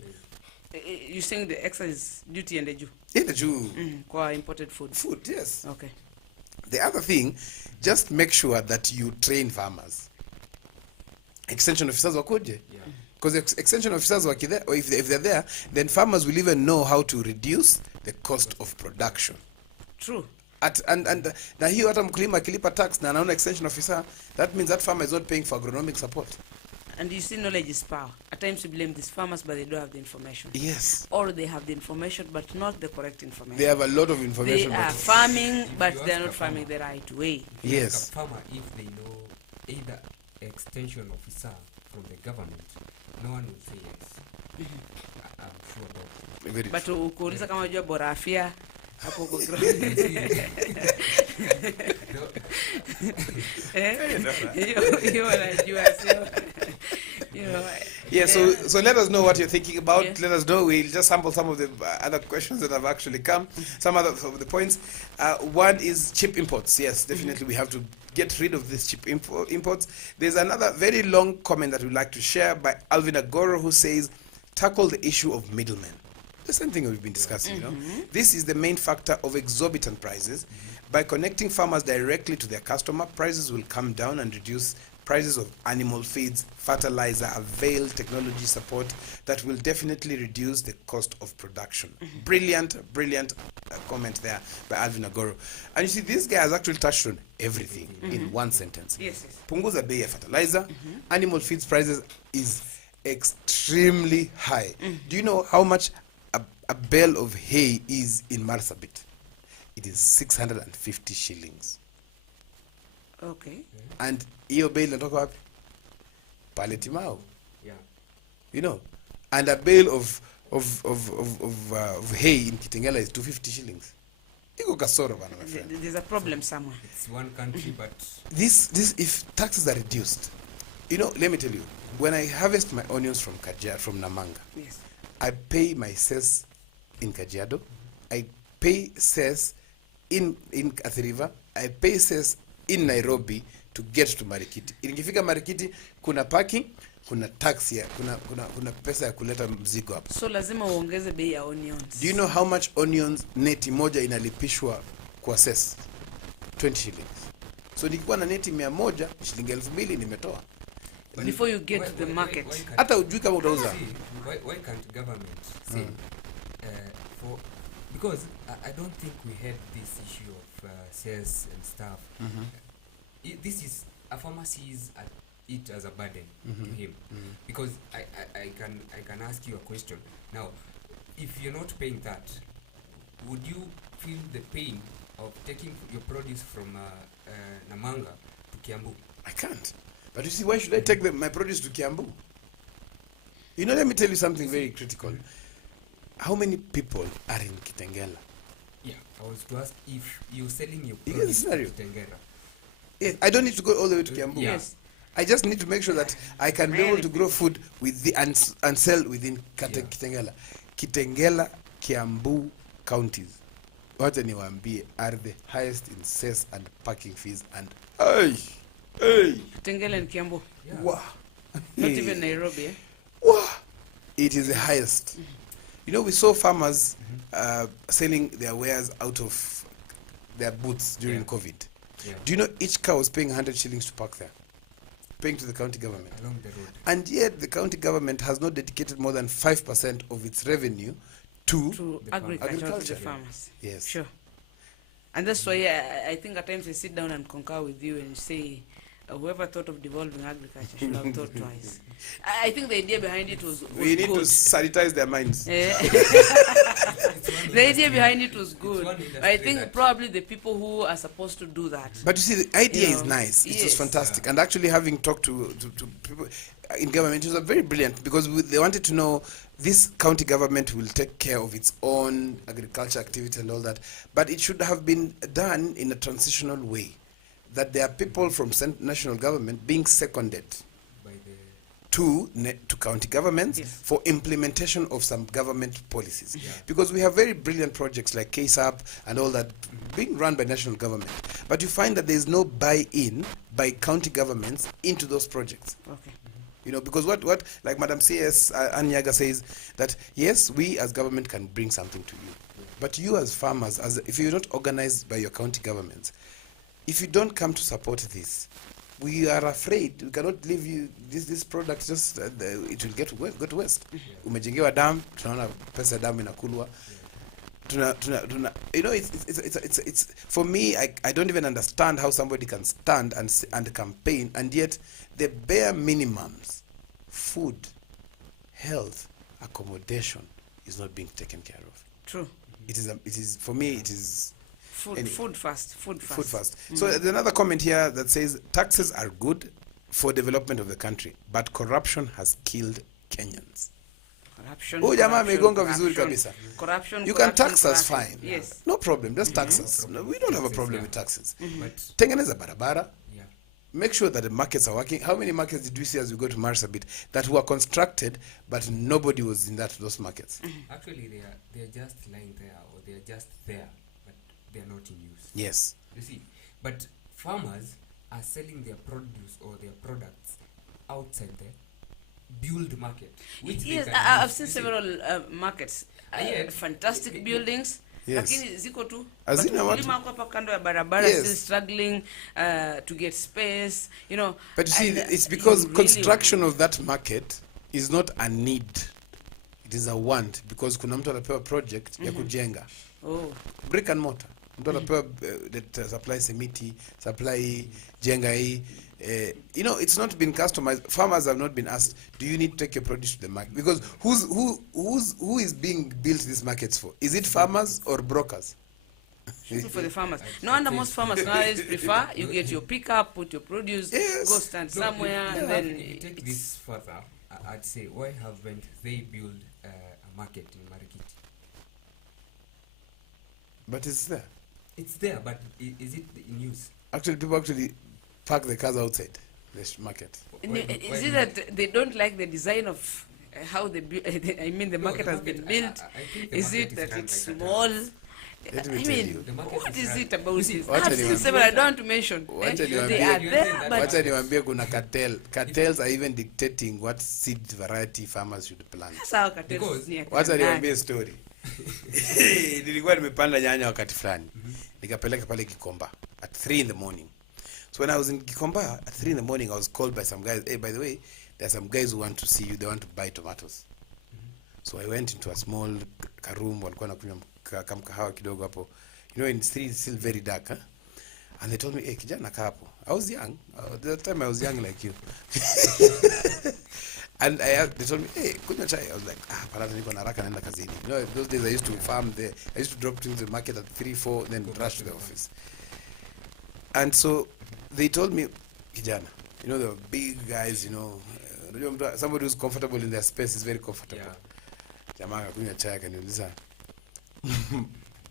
You're saying the excise duty and the juu In the Jew kwa imported food. food, yes. Okay. The other thing, just make sure that you train farmers. Extension officers wakuje. Yeah. Because extension officers were there, or if they're there, then farmers will even know how to reduce the cost of production. True. And na hiyo hata mkulima akilipa tax na anaona extension officer, that means that farmer is not paying for agronomic support. And you see, knowledge is power. At times we blame these farmers, but they don't have the information. Yes. Or they have the information, but not the correct information. They have a lot of They information. are but farming, but you they are ask not a farming farmer- the right way. If you Yes. ask a farmer if they know either extension officer from the government, no one will say yes. I'm sure about it. very But true. ukiuliza kama unajua bora afya hapo uko ground. Hiyo najua sio. You know, Yeah, so let us know what you're thinking about. Yeah. Let us know. We'll just sample some of the other questions that have actually come. Some other of the points. One is cheap imports. Yes, definitely we have to get rid of these cheap imports. There's another very long comment that we'd like to share by Alvin Agoro, who says, tackle the issue of middlemen. The same thing we've been discussing, you know. This is the main factor of exorbitant prices. By connecting farmers directly to their customer, prices will come down and reduce prices of animal feeds, fertilizer, avail technology support that will definitely reduce the cost of production. Brilliant comment there by Alvin Agoro. And you see, this guy has actually touched on everything in one sentence. Yes. Punguza bei ya fertilizer, animal feeds prices is extremely high. Do you know how much a bale of hay is in Marsabit? It is 650 shillings. Okay. And hiyo bale natoka wapi? Pale Timau. Yeah. You know, and a bale of hay in Kitengela is 250 shillings. Iko kasoro bana, my friend. There's a problem somewhere. It's one country, but This if taxes are reduced, you know, let me tell you, when I harvest my onions from Kajiado, from Namanga, Yes. I pay my cess in Kajiado, I pay cess in Athi River, I pay cess in Nairobi to get to Marikiti. Ikifika Marikiti kuna parking, kuna tax ya, kuna pesa ya kuleta mzigo hapa. So lazima uongeze bei ya onions. Do you know how much onions neti moja inalipishwa kwa cess? 20 shillings. So nikiwa na neti 100, shilingi 2000 nimetoa. Before you get to the market. Hata ujui kama utauza. Why can't government say for, because I don't think we had this issue of sales and stuff. This is a farmer sees it as a burden to him, because I can ask you a question now. If you're not paying that, would you feel the pain of taking your produce from Namanga to Kiambu? I can't. But you see, why should I take my produce to Kiambu? You know, let me tell you something very critical. How many people are in Kitengela? Yeah, I was to ask if you're selling your You get the produce to scenario? Kitengela. Yes, I don't need to go all the way to Kiambu. Yeah. Yes. I just need to make sure that I can be able to grow food with the and sell within Yeah. Kitengela. Kitengela, Kiambu counties, wacha niwaambie, are the highest in cess and parking fees. And hey, Tengela and Kiambu. Yeah. wow. Not even Nairobi. Eh? Wow. It is the highest. You know, we saw farmers selling their wares out of their booths during Yeah. COVID. Yeah. Do you know each car was paying 100 shillings to park there? Paying to the county government. Along the road. And yet the county government has not dedicated more than 5% of its revenue to To The agriculture, agriculture. to farmers. Yes. Sure. And that's why I think at times I sit down and concur with you and say, whoever thought of devolving agriculture should have thought twice. I think the idea behind it was we need to good. sanitize their minds. The idea behind it was good. one But industry I think that- probably the people who are supposed to do that. But you see, the idea You is know, nice. It was yes. fantastic. And actually having talked to people in government, it was very brilliant, because they wanted to know this county government will take care of its own agriculture activity and all that. But it should have been done in a transitional way, that there are people from national government being seconded By the to county governments Yes. for implementation of some government policies. Yeah. Because we have very brilliant projects like KSAP and all that being run by national government. But you find that there is no buy-in by county governments into those projects. Okay. You know, because what like Madam CS Anyaga says, that yes, we as government can bring something to you. But you as farmers, if you're not organized by your county governments, if you don't come to support this, we are afraid we cannot leave you this product, just it will go to waste. Umejengewa dam, tunaona pesa ya dam inakulwa. You know, it's for me, I don't even understand how somebody can stand and campaign, and yet the bare minimums, food, health, accommodation, is not being taken care of. True. It is for me, it is Food, Anyway. food first. Food first. food first. So there's another comment here that says taxes are good for development of the country, but corruption has killed Kenyans. Corruption. Oh, jamaa corruption, amegonga vizuri corruption. kabisa. Corruption. You can corruption, tax us corruption. fine. Yes. No problem, just tax us. No, we don't have a problem Yeah. with taxes. but Tengeneza barabara, yeah, make sure that the markets are working. How many markets did we see as we go to Marsabit that were constructed, but nobody was in those markets? Actually, they are just lying there, or they are just there, but they are not in use. Yes. You see, but farmers are selling their produce or their products outside the build market. Which they Yes, can I've use. seen You see, several markets. Yes. Fantastic buildings. Yes. Lakini ziko tu. Hazina But watu. mkulima wako hapa kando ya barabara Yes. still struggling to get space, you know. But you see, and, it's because you really- construction of that market is not a need. It is a want, because kuna mtu anapewa project ya kujenga. Oh. Brick and mortar. Mtu anapewa that supply simiti, supply jenga hii. You know, it's not been customized. Farmers have not been asked, do you need to take your produce to the market? Because who is being built these markets for? Is it farmers or brokers? For the farmers. No wonder most farmers nowadays prefer you get your pickup, put your produce, Yes. go stand no, somewhere, if- and if then you take this further, I'd say, why haven't they built a market in Marikiti? But it's there. It's there, but is it in use? Actually, people actually park the cars outside the market. Is it that they don't like the design of how the I mean the No, market the has been market, built? I think the Is market it is that run it's like a small? Let me I tell mean, you. The market what is is run. it about You see, this? what I've are seen you- several, I don't want to mention. What are you They doing? are You're there, saying that but Wacha niwaambie kuna cartel. Cartels are even dictating what seed variety farmers should plant. that's how cartels Because- ni ya Wacha kina niwaambie nani. story. Nilikuwa nimepanda nyanya wakati fulani. Nikapeleka pale Gikomba at 3 in the morning. So when I was in Gikomba at 3 in the morning, I was called by some guys. Hey, by the way, there are some guys who want to see you. They want to buy tomatoes. So I went into a small room. Walikuwa nakunywa kamkahawa kidogo hapo. You know, in the street it's still very dark, huh? And they told me, hey, kijana kaa hapo. I was young. That time I was young like you. And they told me, hey, kunywa chai. I was like, parata niko na haraka naenda kazini. You know, those days I used to farm there. I used to drop to the market at 3, 4, then rush to the office. And so they told me, kijana, you know, the big guys, you know, somebody who's comfortable in their space is very comfortable. Yeah. Jamaa akakunywa chai akaniuliza,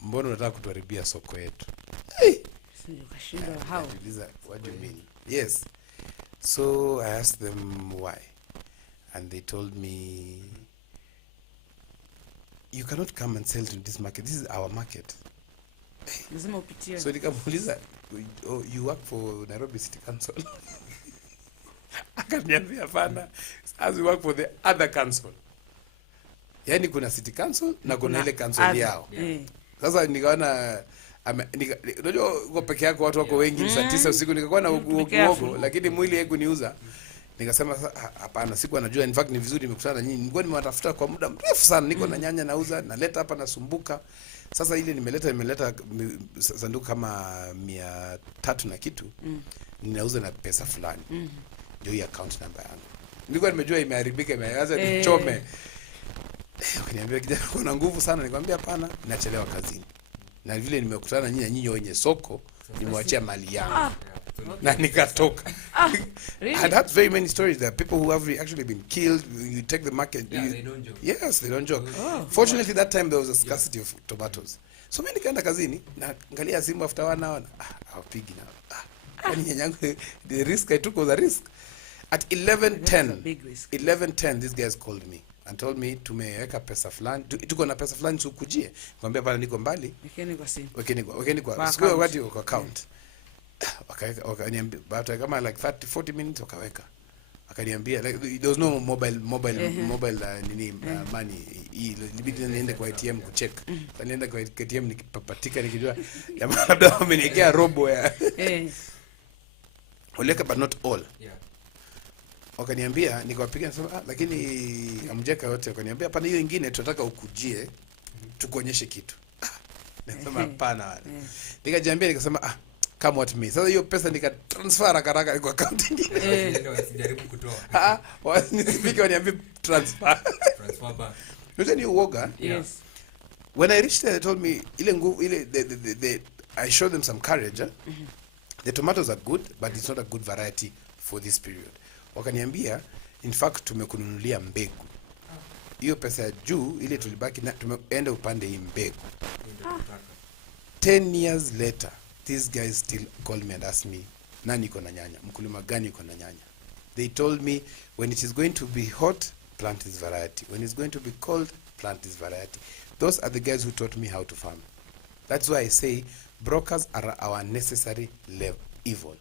mbona unataka kutuharibia soko yetu? Hey! Sio ukashindwa how. Akaniuliza, what do you mean? Yes. So I asked them why. And they told me, you cannot come and sell to this market. This is our market. Lazima upitie. So nikamuuliza, oh, you work for Nairobi City Council? Akaniambia hapana, as we work for the other council. Yaani kuna city council na kuna ile council other. yao. Eh. Sasa nikaona unajua uko peke yako, watu wako wengi, saa 9 usiku, nikakuwa na uogo, lakini mwili haikuniuza. Nikasema hapana, siku anajua, in fact ni vizuri nimekutana na nyinyi. Nilikuwa nimewatafuta kwa muda mrefu sana, niko na nyanya nauza, naleta hapa nasumbuka. Sasa ile nimeleta sanduku kama 300 na kitu. Ninauza na pesa fulani. Ndio hii account number yangu. Nilikuwa nimejua imeharibika, imeanza nichome. Wakaniambia kijana kuna nguvu sana, nikamwambia hapana, nachelewa kazini. Na vile nimekutana na nyinyi wenye soko, nimewachia mali yangu. Na nikatoka. Really? And that's very many stories. There are people who have actually been killed. You take the market. Yeah, they don't joke. Yes, they don't joke. Oh. Fortunately, that time there was a scarcity of tomatoes. So mimi nikaenda kazini, na angalia simu after 1 hour. Hawapigi na. Kwani nyanyangu, the risk I took was a risk. At That's a 11:10, big risk. 11:10, these guys called me and told me tumeweka pesa fulani, tuko na pesa fulani, ukujie. Nikamwambia pale niko mbali. Wekeni kwa simu. Wekeni kwa Kwa siku account. wakati kwa account. Wakaniambia baada kama like 40 minutes wakaweka. Akaniambia like there was no mobile money. Ilibidi niende kwa ATM kucheck. Nilienda kwa ATM nikipapatika nikijua jamaa labda wameniwekea robo ya. Waliweka but not all. Yeah. Wakaniambia, nikawapiga nasema lakini amjeka yote. Wakaniambia hapana, hiyo nyingine tunataka ukujie tukuonyeshe kitu. Nasema hapana. Nikajiambia nikasema come what me. Sasa hiyo pesa nikatransfer haraka kwa account nyingine. Ndio wasijaribu kutoa. Wasifike waniambie transfer. Transfer back. Unajua ni uoga. Yes. When I reached there, they told me ile nguvu ile I showed them some courage. The tomatoes are good, but it's not a good variety for this period. Wakaniambia, in fact tumekununulia mbegu. Hiyo pesa ya juu ile tulibaki na tumeenda upande hii mbegu. 10 years later, these guys still call me and ask me, nani iko na nyanya, mkulima gani iko na nyanya. They told me when it is going to be hot, plant this variety. When it's going to be cold, plant this variety. Those are the guys who taught me how to farm. That's why I say brokers are our necessary evil.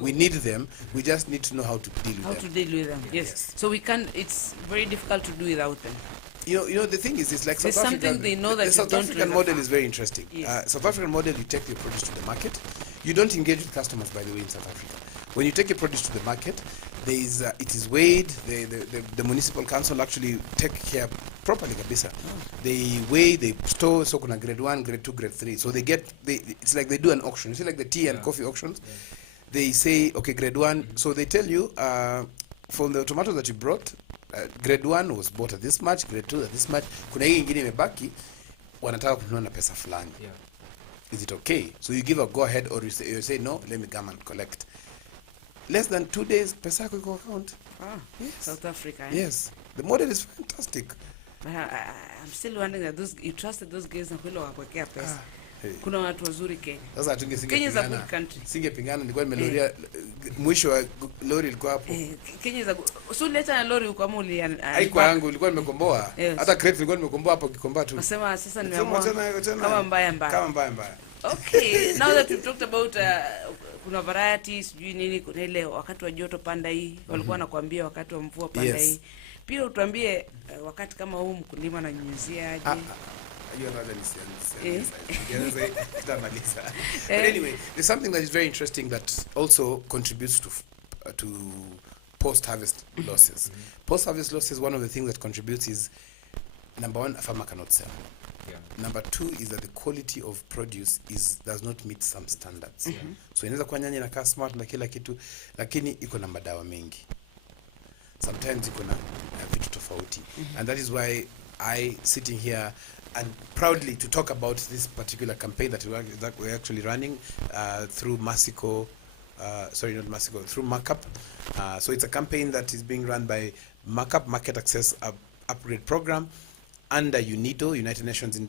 We need them. We just need to know how to deal with them. How to deal with them, yes. So we can't, it's very difficult to do without them. You know, the thing is, it's like There's South something African. they know that The you South don't African do model that. is very interesting. Yes. South African model, you take your produce to the market. You don't engage with customers, by the way, in South Africa. When you take your produce to the market, there is it is weighed. The municipal council actually take care properly, kabisa. They weigh, they store. So kuna grade 1, grade 2, grade 3. So it's like they do an auction. You see, like the tea and coffee auctions. Yeah. They say, okay, grade 1. So they tell you, from the tomatoes that you brought, grade 1 was bought at this much, grade 2 at this much. Kuna hii ingine imebaki, wanataka kununua na pesa fulani. Yeah. Is it okay? So you give a go ahead, or you say no, let me come and collect. Less than 2 days, pesa yako iko account. Yes. South Africa. Yes. The model is fantastic. But I'm still wondering that you trusted those guys na kweli wakakuwekea pesa. Hey. Kuna watu wazuri Kenya. Sasa Kenya is a good country. Singepingana, nilikuwa nimeloria mwisho wa lori ilikuwa hapo. Kenya is a good. So leta na lori uko amuli haikuwa yangu, ilikuwa nimekomboa. Yes. Hata crate nilikuwa nimekomboa hapo kikomba tu. Nasema sasa nimeamua kama mbaya. Kama mbaya. Okay, now that we've talked about kuna varieties, sijui nini, kuna ile wakati wa joto panda hii, walikuwa nakwambia wakati wa mvua panda hii. Pia utuambie wakati kama huu mkulima na nyunyizia aje. But anyway, there's something that is very interesting that also contributes to post-harvest losses. Post-harvest losses, one of the things that contributes is, number one, a farmer cannot sell. Yeah. Number two is that the quality of produce does not meet some standards. So inaweza kuwa nyanya inakaa smart na kila kitu, lakini iko na madawa mengi. Sometimes iko na vitu tofauti. And that is why I sitting here and proudly to talk about this particular campaign that we're actually running through Masico, through Markup. So it's a campaign that is being run by Markup, Market Access Upgrade Program, under UNIDO, United Nations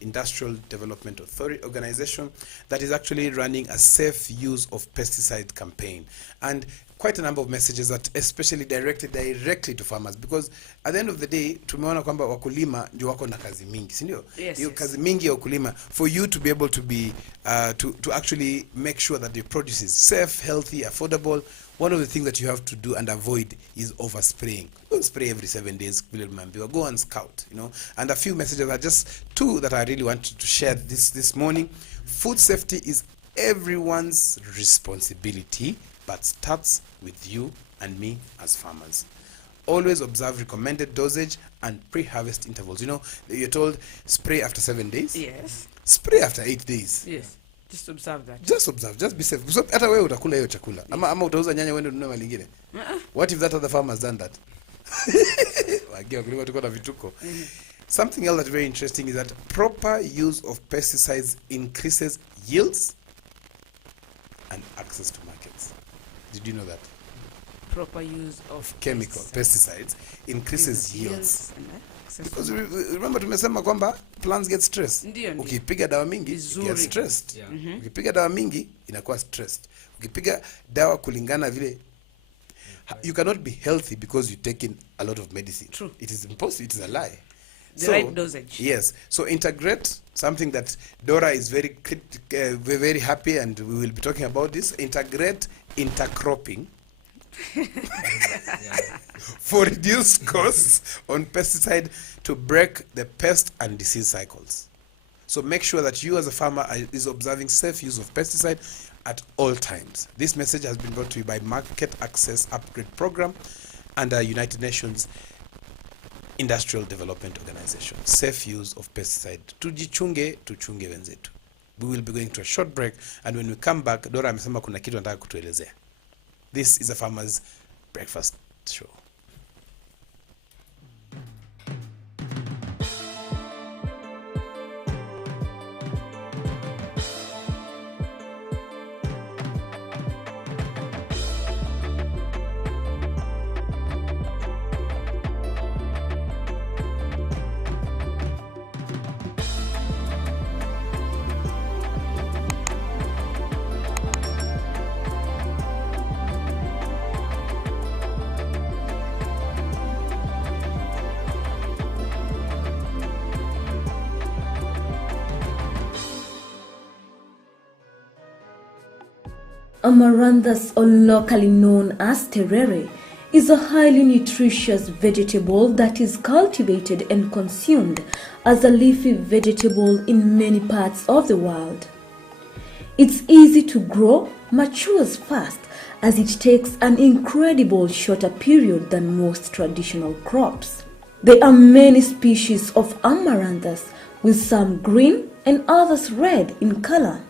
Industrial Development Authority organization, that is actually running a safe use of pesticide campaign. And quite a number of messages that especially directed directly to farmers, because at the end of the day tumeona kwamba wakulima ndio wako na kazi mingi, si ndio? Hiyo kazi mingi ya wakulima, for you to be able to be to actually make sure that the produce is safe, healthy, affordable, one of the things that you have to do and avoid is overspraying. Don't spray every 7 days. Go and scout, you know. And a few messages are just two that I really wanted to share this morning. Food safety is everyone's responsibility, but starts with you and me as farmers. Always observe recommended dosage and pre-harvest intervals. You know, you're told spray after 7 days. Yes. Spray after 8 days. Yes. Just observe that. Just observe, just be safe. So hata wewe utakula hiyo chakula. Ama utauza nyanya wewe ununue mali nyingine. What if that other farmer has done that? Wagia kulima tuko na vituko. Something else that's very interesting is that proper use of pesticides increases yields and access to markets. Did you know that? Proper use of chemical pesticides increases yields. Because remember tumesema kwamba plants get stressed. Ukipiga dawa mingi you get stressed. Yeah. Ukipiga dawa mingi inakuwa stressed. Ukipiga dawa kulingana vile you cannot be healthy because you taking a lot of medicine. True. It is impossible, it is a lie. The right dosage. Yes. So integrate, something that Dora is very happy, and we will be talking about this. Integrate intercropping for reduced costs on pesticide to break the pest and disease cycles. So make sure that you as a farmer is observing safe use of pesticide at all times. This message has been brought to you by Market Access Upgrade Program under United Nations Industrial Development Organization. Safe use of pesticide. Tujichunge, tuchunge wenzetu. We will be going to a short break, and when we come back, Dora amesema kuna kitu anataka kutuelezea. This is a Farmer's Breakfast Show. Amaranthus, or locally known as terere, is a highly nutritious vegetable that is cultivated and consumed as a leafy vegetable in many parts of the world. It's easy to grow, matures fast, as it takes an incredible shorter period than most traditional crops. There are many species of amaranthus, with some green and others red in color.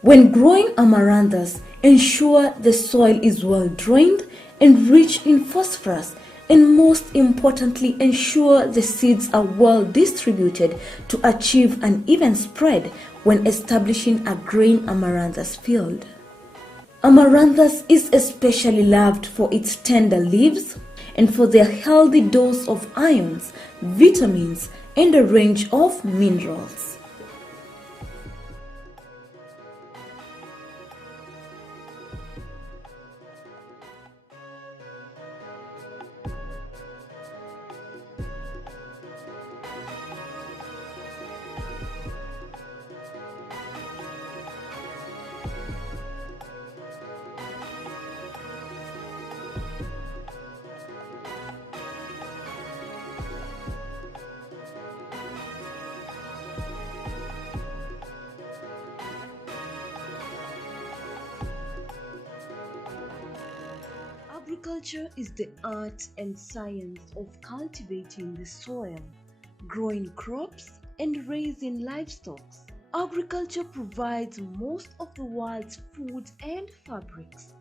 When growing amaranthus, ensure the soil is well drained and rich in phosphorus, and most importantly, ensure the seeds are well distributed to achieve an even spread when establishing a grain amaranthus field. Amaranthus is especially loved for its tender leaves and for their healthy dose of ions, vitamins, and a range of minerals. Agriculture is the art and science of cultivating the soil, growing crops, and raising livestock. Agriculture provides most of the world's food and fabrics.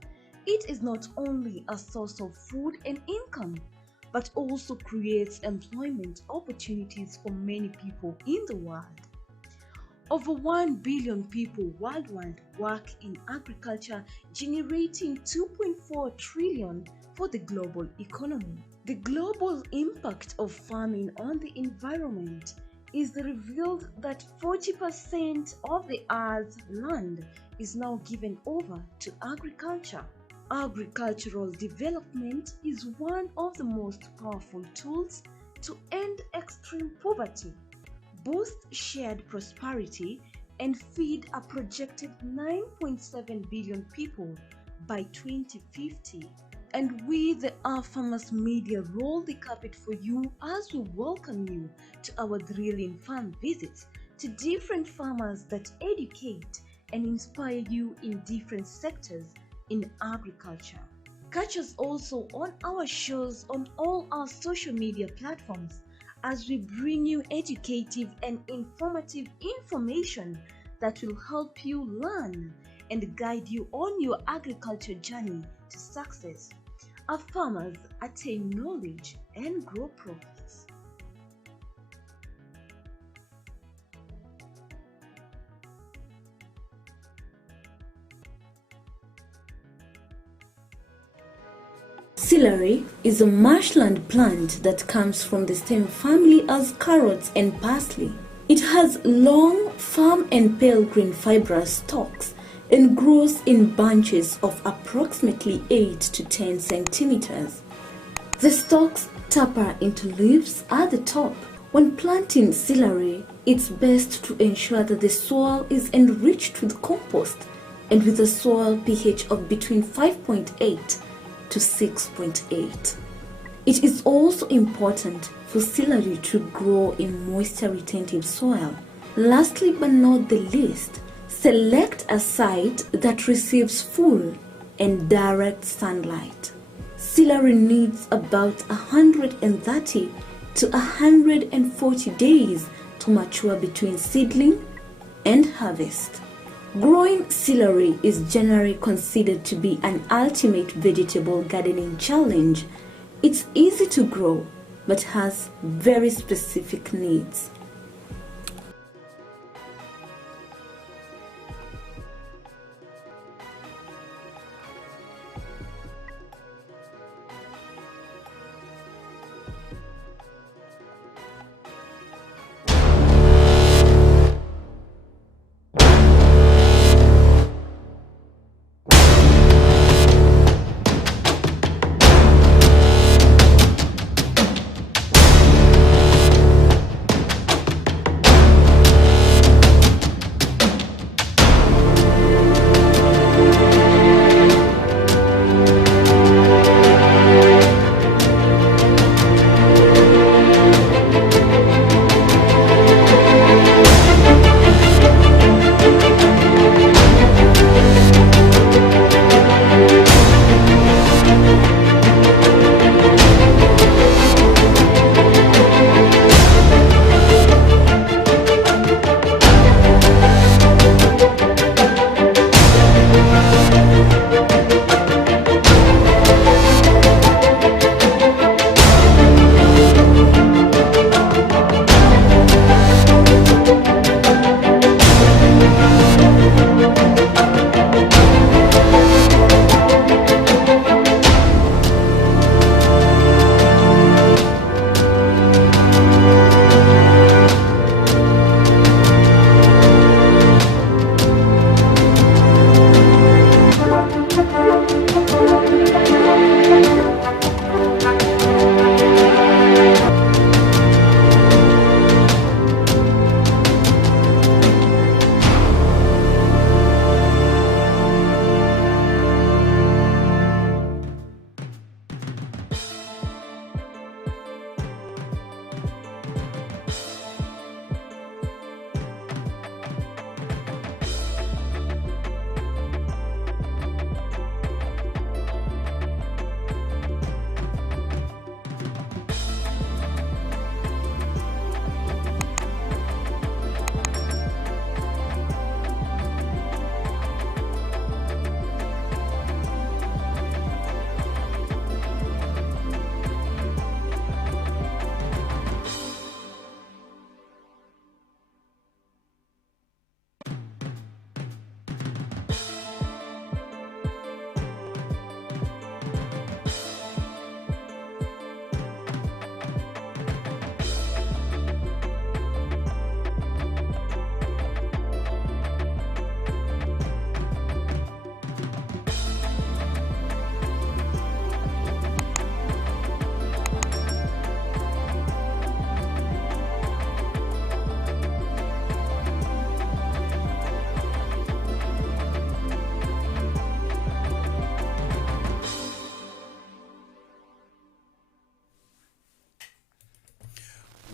It is not only a source of food and income, but also creates employment opportunities for many people in the world. Over 1 billion people worldwide work in agriculture, generating 2.4 trillion for the global economy. The global impact of farming on the environment is revealed that 40% of the Earth's land is now given over to agriculture. Agricultural development is one of the most powerful tools to end extreme poverty, boost shared prosperity, and feed a projected 9.7 billion people by 2050. And we, the Our Farmers Media, roll the carpet for you as we welcome you to our thrilling farm visits to different farmers that educate and inspire you in different sectors in agriculture. Catch us also on our shows on all our social media platforms as we bring you educative and informative information that will help you learn and guide you on your agriculture journey to success. Our farmers attain knowledge and grow profits. Celery is a marshland plant that comes from the same family as carrots and parsley. It has long, firm and pale green fibrous stalks and grows in bunches of approximately 8 to 10 centimeters. The stalks taper into leaves at the top. When planting celery, it's best to ensure that the soil is enriched with compost and with a soil pH of between 5.8 to 6.8. It is also important for celery to grow in moisture-retentive soil. Lastly but not the least, select a site that receives full and direct sunlight. Celery needs about 130 to 140 days to mature between seedling and harvest. Growing celery is generally considered to be an ultimate vegetable gardening challenge. It's easy to grow, but has very specific needs.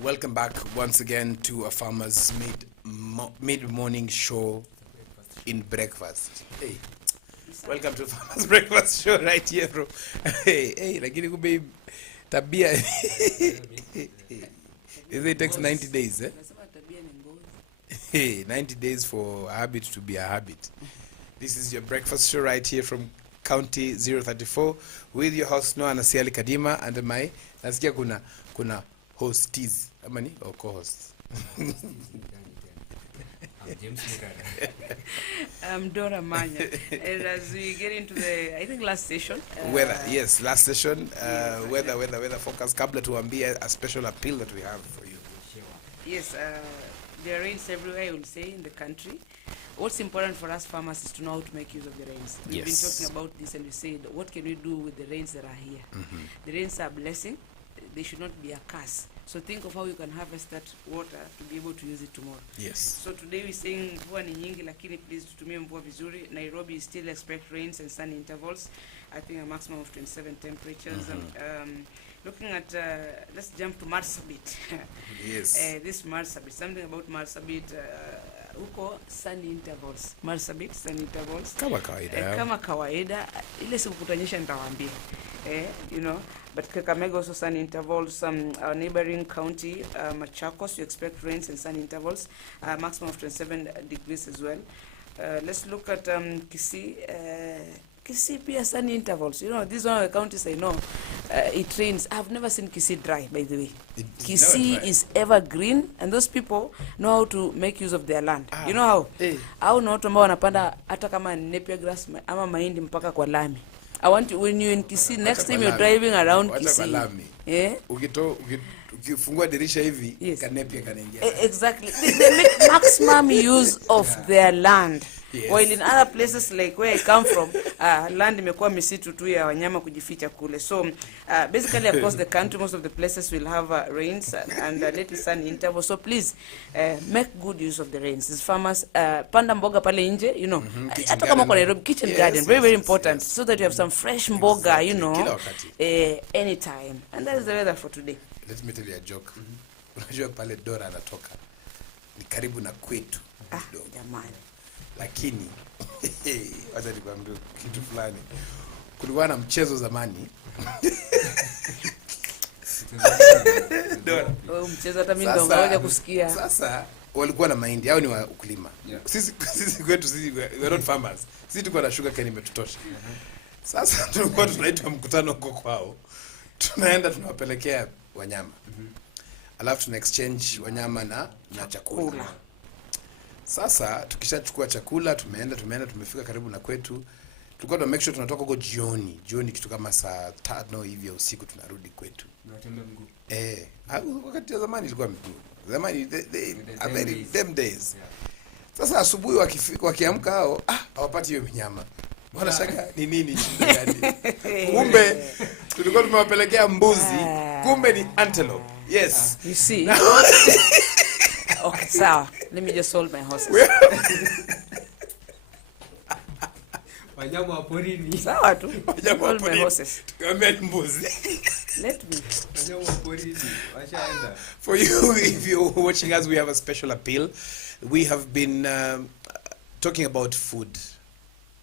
Welcome back once again to a farmer's mid-morning show in breakfast. Hey, welcome to farmer's breakfast show right here, bro. Hey, lakini kumbe tabia it takes 90 days, eh? Hey, 90 days for a habit to be a habit. This is your breakfast show right here from County 034 with your host Noah Nasiali Kadima and my nasikia kuna hosties amani or co-hosts. I'm James Mugara. I'm Dora Manya. And as we get into the, I think last session. Weather, yes, last session. Weather focus. Kabla tuambie a special appeal that we have for you. Yes, there are rains everywhere, I will say, in the country. What's important for us farmers is to know how to make use of the rains. We've been talking about this and we said, what can we do with the rains that are here? The rains are a blessing. They should not be a curse. So think of how you can harvest that water to be able to use it tomorrow. Yes. So today we're saying mvua ni nyingi, lakini please tutumie mvua vizuri. Nairobi still expect rains and sun intervals. I think a maximum of 27 temperatures. Looking at, let's jump to Marsabit. Yes. This Marsabit, something about Marsabit. Huko sun intervals. Marsabit sun intervals. Kama kawaida. Kama kawaida. Ile siku kutanyesha nitawaambia. You know, but Kakamega also sun intervals. Our neighboring county, Machakos, you expect rains and sun intervals, maximum of 27 degrees as well. Let's look at Kisii. Kisii pia sun intervals. You know, this is one of the counties I know. It rains. I've never seen Kisii dry, by the way. Kisii is evergreen, and those people know how to make use of their land. You know how? Au na watu ambao wanapanda hata kama napier grass ama mahindi mpaka kwa lami. I want you, when you're in Kisii, next time you're driving around Kisii. Ukifungua dirisha hivi, kanepia kanaingia. Exactly. They make maximum use of their land. Yes. While in other places like where I come from, land imekuwa misitu tu ya wanyama kujificha kule. So basically across the country, most of the places will have rains and little sun interval. So please make good use of the rains. As farmers, panda mboga pale nje, you know. Hata kama kwa Nairobi, kitchen garden, very important. So that you have some fresh mboga, you know, anytime. And that is the weather for today. Let me tell you a joke. Unajua pale Dora anatoka ni karibu na kwetu. Jamani. Lakini wacha nikwambie kitu fulani. Kulikuwa na mchezo zamani. Dora. Mchezo hata mimi ndo ngoja kusikia. Sasa walikuwa na mahindi au ni wa ukulima. Sisi kwetu we are not farmers. Sisi tulikuwa na sugar cane imetutosha. Sasa tulikuwa tunaitwa mkutano huko kwao. Tunaenda tunawapelekea wanyama. Alafu tuna exchange wanyama na chakula. Sasa tukishachukua chakula tumefika karibu na kwetu. Tulikuwa tuna make sure tunatoka huko jioni kitu kama saa 5 hivi ya usiku tunarudi kwetu. Tunatembea mguu. Wakati zamani ilikuwa mguu. Zamani them days. Sasa asubuhi wakiamka hao hawapati hiyo nyama. Bwana shaka ni nini shida gani? Kumbe tulikuwa tumewapelekea mbuzi, kumbe ni antelope. Yes. You see? Okay, so let me just hold my horses. Wanyama wa porini. Sawa tu. Hold my horses. Tukamwambia ni mbuzi. Let me. Wanyama wa porini. Washaenda. For you, if you're watching us, we have a special appeal. We have been talking about food.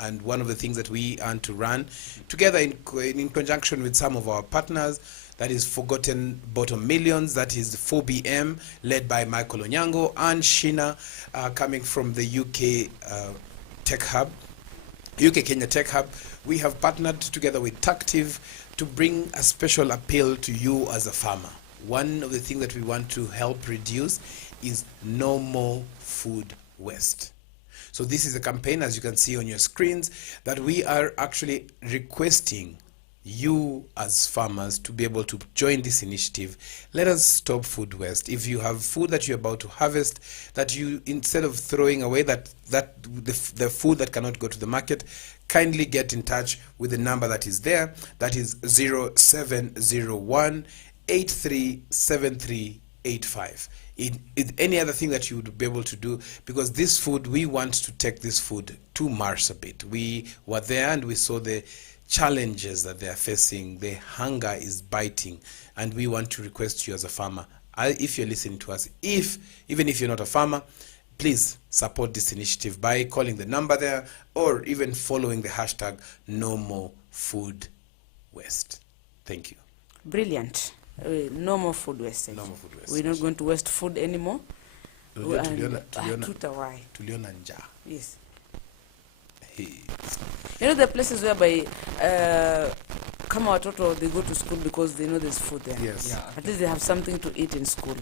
And one of the things that we want to run together in conjunction with some of our partners, that is Forgotten Bottom Millions, that is 4BM, led by Michael Onyango, and Sheena, coming from the UK Tech Hub, UK Kenya Tech Hub. We have partnered together with Tactive to bring a special appeal to you as a farmer. One of the things that we want to help reduce is no more food waste. So this is a campaign, as you can see on your screens, that we are actually requesting you as farmers to be able to join this initiative. Let us stop food waste. If you have food that you're about to harvest, that you, instead of throwing away the food that cannot go to the market, kindly get in touch with the number that is there. That is 0701 837385. In any other thing that you would be able to do, because this food, we want to take this food to Marsabit. We were there and we saw the challenges that they are facing. The hunger is biting, and we want to request you as a farmer, if you're listening to us, even if you're not a farmer, please support this initiative by calling the number there or even following the hashtag No More Food Waste. Thank you. Brilliant. No more food wastage. No more food wastage. We're not going to waste food anymore. Tutawai. Tuliona njaa. Yes. Hey. You know, there are places whereby kama watoto, they go to school because they know there's food there. Yes. Yeah. At least they have something to eat in school.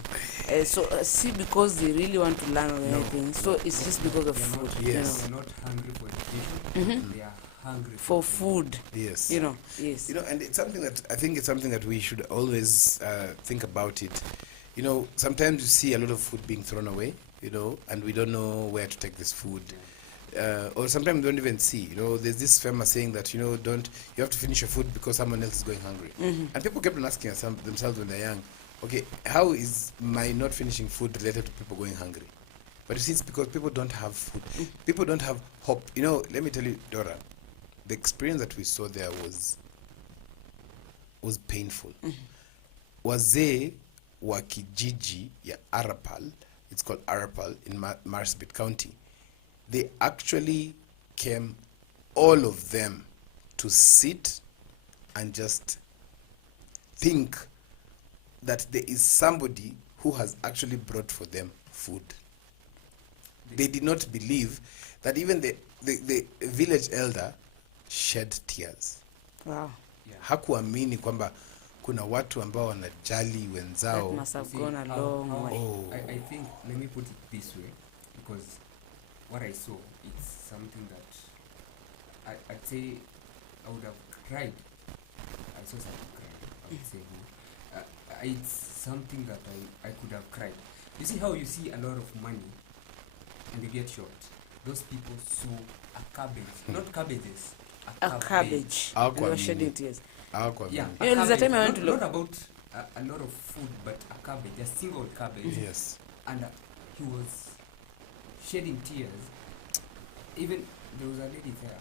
See, because they really want to learn or anything. So it's just because of food. Yes. They're not hungry for education. They are hungry For food. Yes. You know, yes. You know, and it's something that I think it's something that we should always think about it. You know, sometimes you see a lot of food being thrown away, you know, and we don't know where to take this food. Or sometimes we don't even see. You know, there's this famous saying that, you know, you have to finish your food because someone else is going hungry. And people kept on asking themselves when they're young, okay, how is my not finishing food related to people going hungry? But you see, it's because people don't have food. People don't have hope. You know, let me tell you, Dora, the experience that we saw there was painful. Wazee wa kijiji ya Arapal, it's called Arapal in Marsabit County, they actually came, all of them, to sit and just think that there is somebody who has actually brought for them food. They did not believe that even the village elder shed tears. Wow. Hakuamini kwamba kuna watu ambao wanajali wenzao. That must have gone a long way. I think, let me put it this way, because what I saw, it's something that I'd say I would have cried. I saw something crying. I would say it's something that I could have cried. You see how you see a lot of money and you get shot. Those people saw a cabbage, not cabbages, A cabbage. And they were shedding tears. Yeah, You know, there's a time I went to look. not about a lot of food, but a cabbage, a single cabbage. Yes. And he was shedding tears. Even there was a lady there.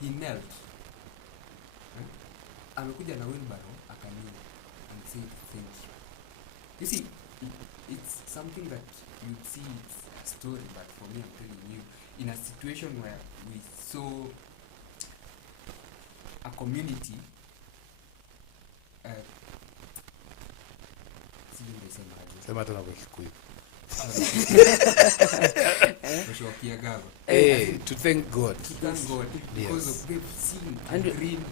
He knelt. Amekuja na wheelbarrow akaniwa and said thank you. You see, it's something that you see it's a story, but for me I'm telling you, in a situation where we saw a community Sema tena kwa Kikuyu. To thank God. To thank God because Yes. of they've seen a And green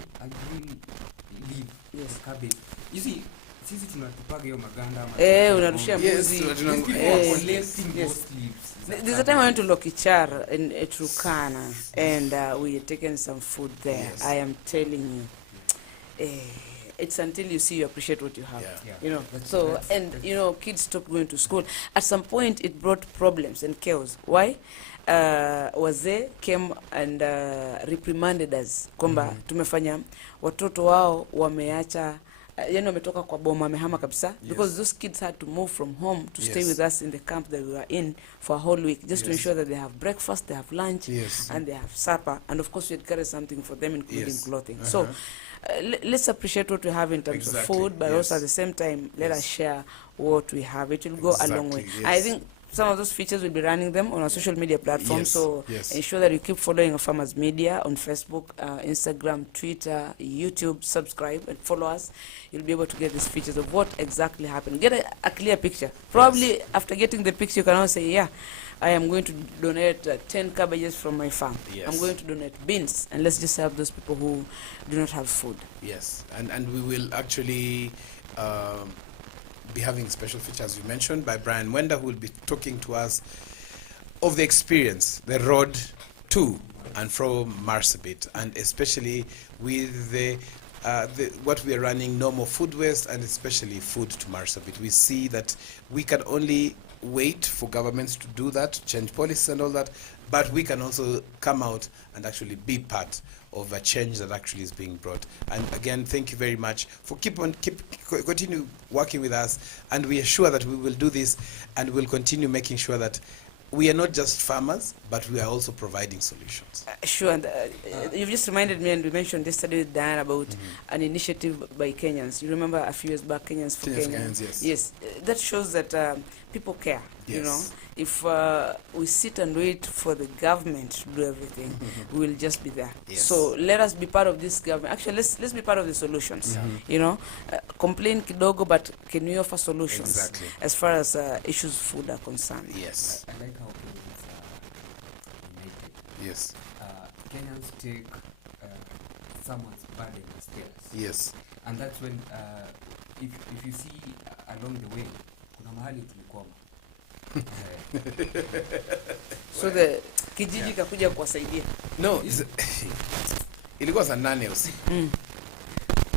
leaf. Yes. Cabbage. You see, sisi tunatupaga hiyo maganda ama unarushia Yes, mbuzi. these people Eh, are collecting yes. those leaves. There's a time I went to Lokichar in Turkana, and we had taken some food there. Yes. I am telling you, it's until you see you appreciate what you have. Yeah. You know, That's- so that's- and that's- you know, kids stopped going to school. At some point, it brought problems and chaos. Why? Wazee came and reprimanded us kwamba tumefanya watoto wao wameacha yani wametoka kwa boma wamehama kabisa because those kids had to move from home to stay Yes. with us in the camp that we were in for a whole week just to Yes. ensure that they have breakfast, they have lunch, Yes. and they have supper, and of course we had carried something for them including Yes. clothing. So let's appreciate what we have in terms Exactly, of food, but yes. also at the same time let us share what we have. It will go a long way. Exactly, I yes. think some of those features will be running them on our social media platforms. Yes, So yes. ensure that you keep following our Farmers Media on Facebook, Instagram, Twitter, YouTube. Subscribe and follow us. You'll be able to get these features of what exactly happened. Get a clear picture. Probably after getting the picture, you can also say, yeah, I am going to donate 10 cabbages from my farm. Yes. I'm going to donate beans. And let's just help those people who do not have food. Yes, and we will actually be having special features you mentioned by Brian Wender, who will be talking to us of the experience, the road to and from Marsabit, and especially with the what we are running, no more food waste, and especially food to Marsabit. We see that we can only wait for governments to do that, to change policies and all that, but we can also come out and actually be part of a change that actually is being brought. And again, thank you very much for continue working with us, and we are sure that we will do this and we'll continue making sure that we are not just farmers, but we are also providing solutions. Sure, and you've just reminded me, and we mentioned yesterday with Diane about an initiative by Kenyans. You remember a few years back, Kenyans for Kenyans for Kenya? Kenyans, yes. Yes, that shows that people care. You know, Yes. if we sit and wait for the government to do everything, we will just be there. Yes. So let us be part of this government. Actually, let's be part of the solutions. You know, complain kidogo, but can we offer solutions Exactly. as far as issues of food are concerned? Yes. I like how Kenyans are united. Yes. Kenyans take someone's burden as theirs. Yes. And that's when, if you see along the way, kuna mahali tulikwama. So the kijiji kakuja kuwasaidia. No, ilikuwa saa 8 usiku.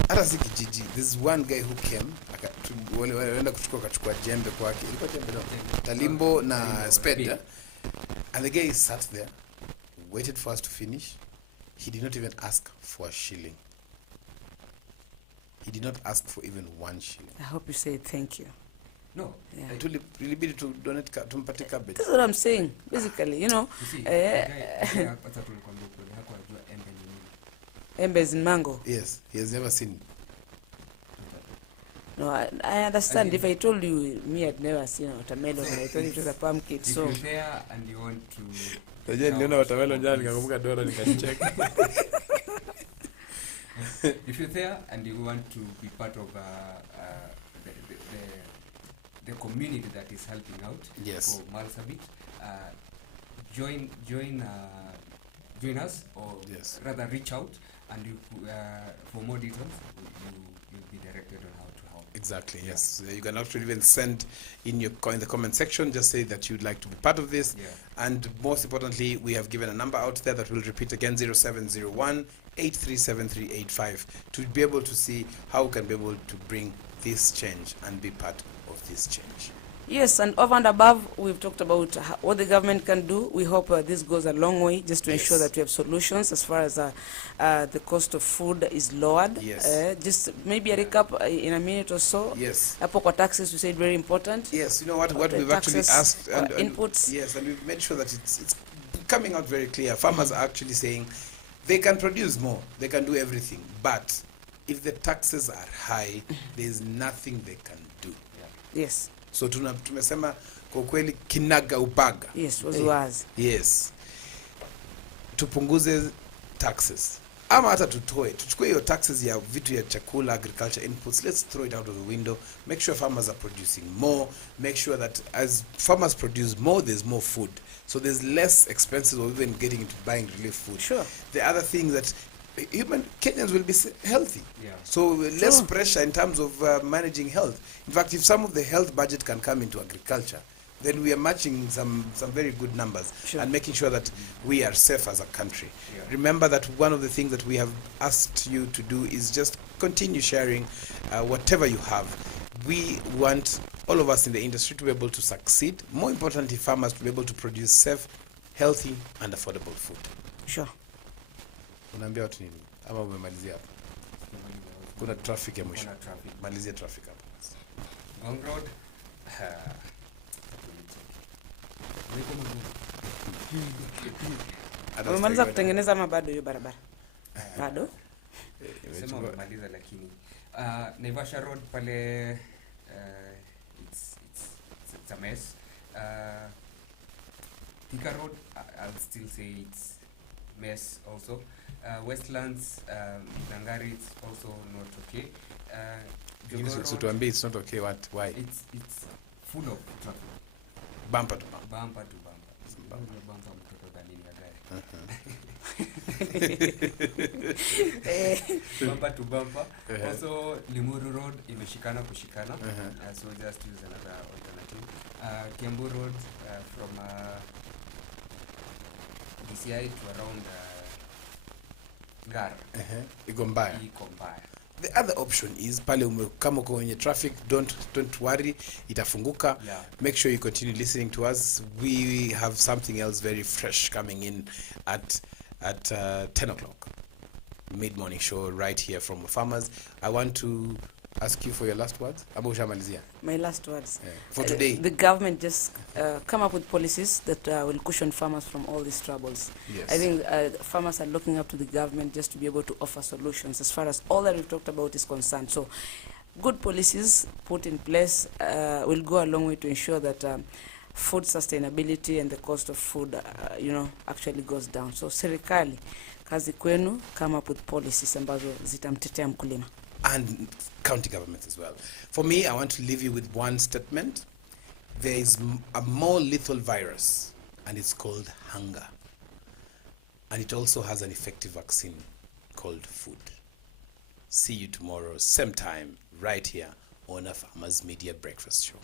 Hata si kijiji. There's one guy who came, walienda akachukua jembe kwake. Ilikuwa jembe no. Talimbo na spade. And the guy sat there, waited for us to finish. He did not even ask for a shilling. He did not ask for even 1 shilling. I hope you say thank you. No, Yeah. Tulibidi to donate tumpatie cabbage. That's what I'm saying. Basically, you know, you see, the guy hata tulikwambia ukweli, hakuwa anajua embe ni nini. embes in mango. Yes, he has never seen. No, I understand. If I told you me, I'd never seen a watermelon. I thought it was a pumpkin. If So you're there and you want to... Unajua niliona watermelon jana nikakumbuka dola nikacheka. If you're there and you want to be part of the community that is helping out Yes. for Marsabit, join us, or Yes. rather reach out, and you for more details you'll be directed on how to help. Exactly, yes. You can actually even send in the comment section, just say that you'd like to be part of this. Yeah. And most importantly, we have given a number out there that we'll repeat again, 0701 837385, to be able to see how we can be able to bring this change and be part of this change. yes, and over and above, we've talked about what the government can do. We hope this goes a long way just to ensure Yes. that we have solutions as far as the cost of food is lowered. Yes. Just maybe a recap in a minute or so. Yes. Hapo kwa taxes, we said very important. Yes, you know what The we've actually taxes, asked and inputs. yes, and we've made sure that it's coming out very clear. Farmers are actually saying they can produce more, they can do everything, but if the taxes are high, there's nothing they can do. Yes, So tumesema kwa kweli kinaga ubaga. yes, was. Yes. Tupunguze taxes. Ama hata tuchukue hiyo taxes ya vitu ya chakula, agriculture inputs, let's throw it out of the window. Make sure farmers are producing more. Make sure that as farmers produce more, there's more food. So there's less expenses of even getting into buying relief food. Sure. The other thing that Kenyans will be healthy. Yeah. So less Sure. pressure in terms of managing health. In fact, if some of the health budget can come into agriculture, then we are matching some very good numbers. Sure. And making sure that we are safe as a country. Yeah. Remember that one of the things that we have asked you to do is just continue sharing whatever you have. We want all of us in the industry to be able to succeed. More importantly, farmers to be able to produce safe, healthy, and affordable food. Sure. Unaambia watu nini? Ama umemalizia hapo? Kuna traffic ya mwisho. Kuna traffic. Malizia traffic hapo. Gong Road. Hata Wamemaliza sitaki kutengeneza ama bado hiyo barabara? Bado? kwenda. Sema wamemaliza, lakini Naivasha Road pale it's a mess. Thika Road I'll still say it's mess also. Westlands, Nangari, it's also not okay. Lakini Jogoo so Road, tuambie it's not okay, what, why? it's full of traffic, Bumper to bumper. bumper to bumper. Ule bumper mtoto dhalini ya gari. Bumper to bumper. Also Limuru Road imeshikana kushikana. So just use another alternative. Kiambu Road from DCI to around Gar. Iko mbaya. Iko mbaya. The other option is pale kama uko kwenye traffic, don't worry, itafunguka. Yeah. Make sure you continue listening to us. We have something else very fresh coming in at 10 o'clock. Mid-morning show right here from Farmers. I want to ask you for your last words. Abu Shamalizia. My last words. Yeah. For today. The government just come up with policies that will cushion farmers from all these troubles. Yes. I think farmers are looking up to the government just to be able to offer solutions as far as all that we've talked about is concerned. So good policies put in place will go a long way to ensure that food sustainability and the cost of food, actually goes down. So serikali, kazi kwenu, come up with policies ambazo zitamtetea mkulima. And county governments as well. For me, I want to leave you with one statement. There is a more lethal virus, and it's called hunger. And it also has an effective vaccine called food. See you tomorrow, same time, right here on a Farmers Media Breakfast Show.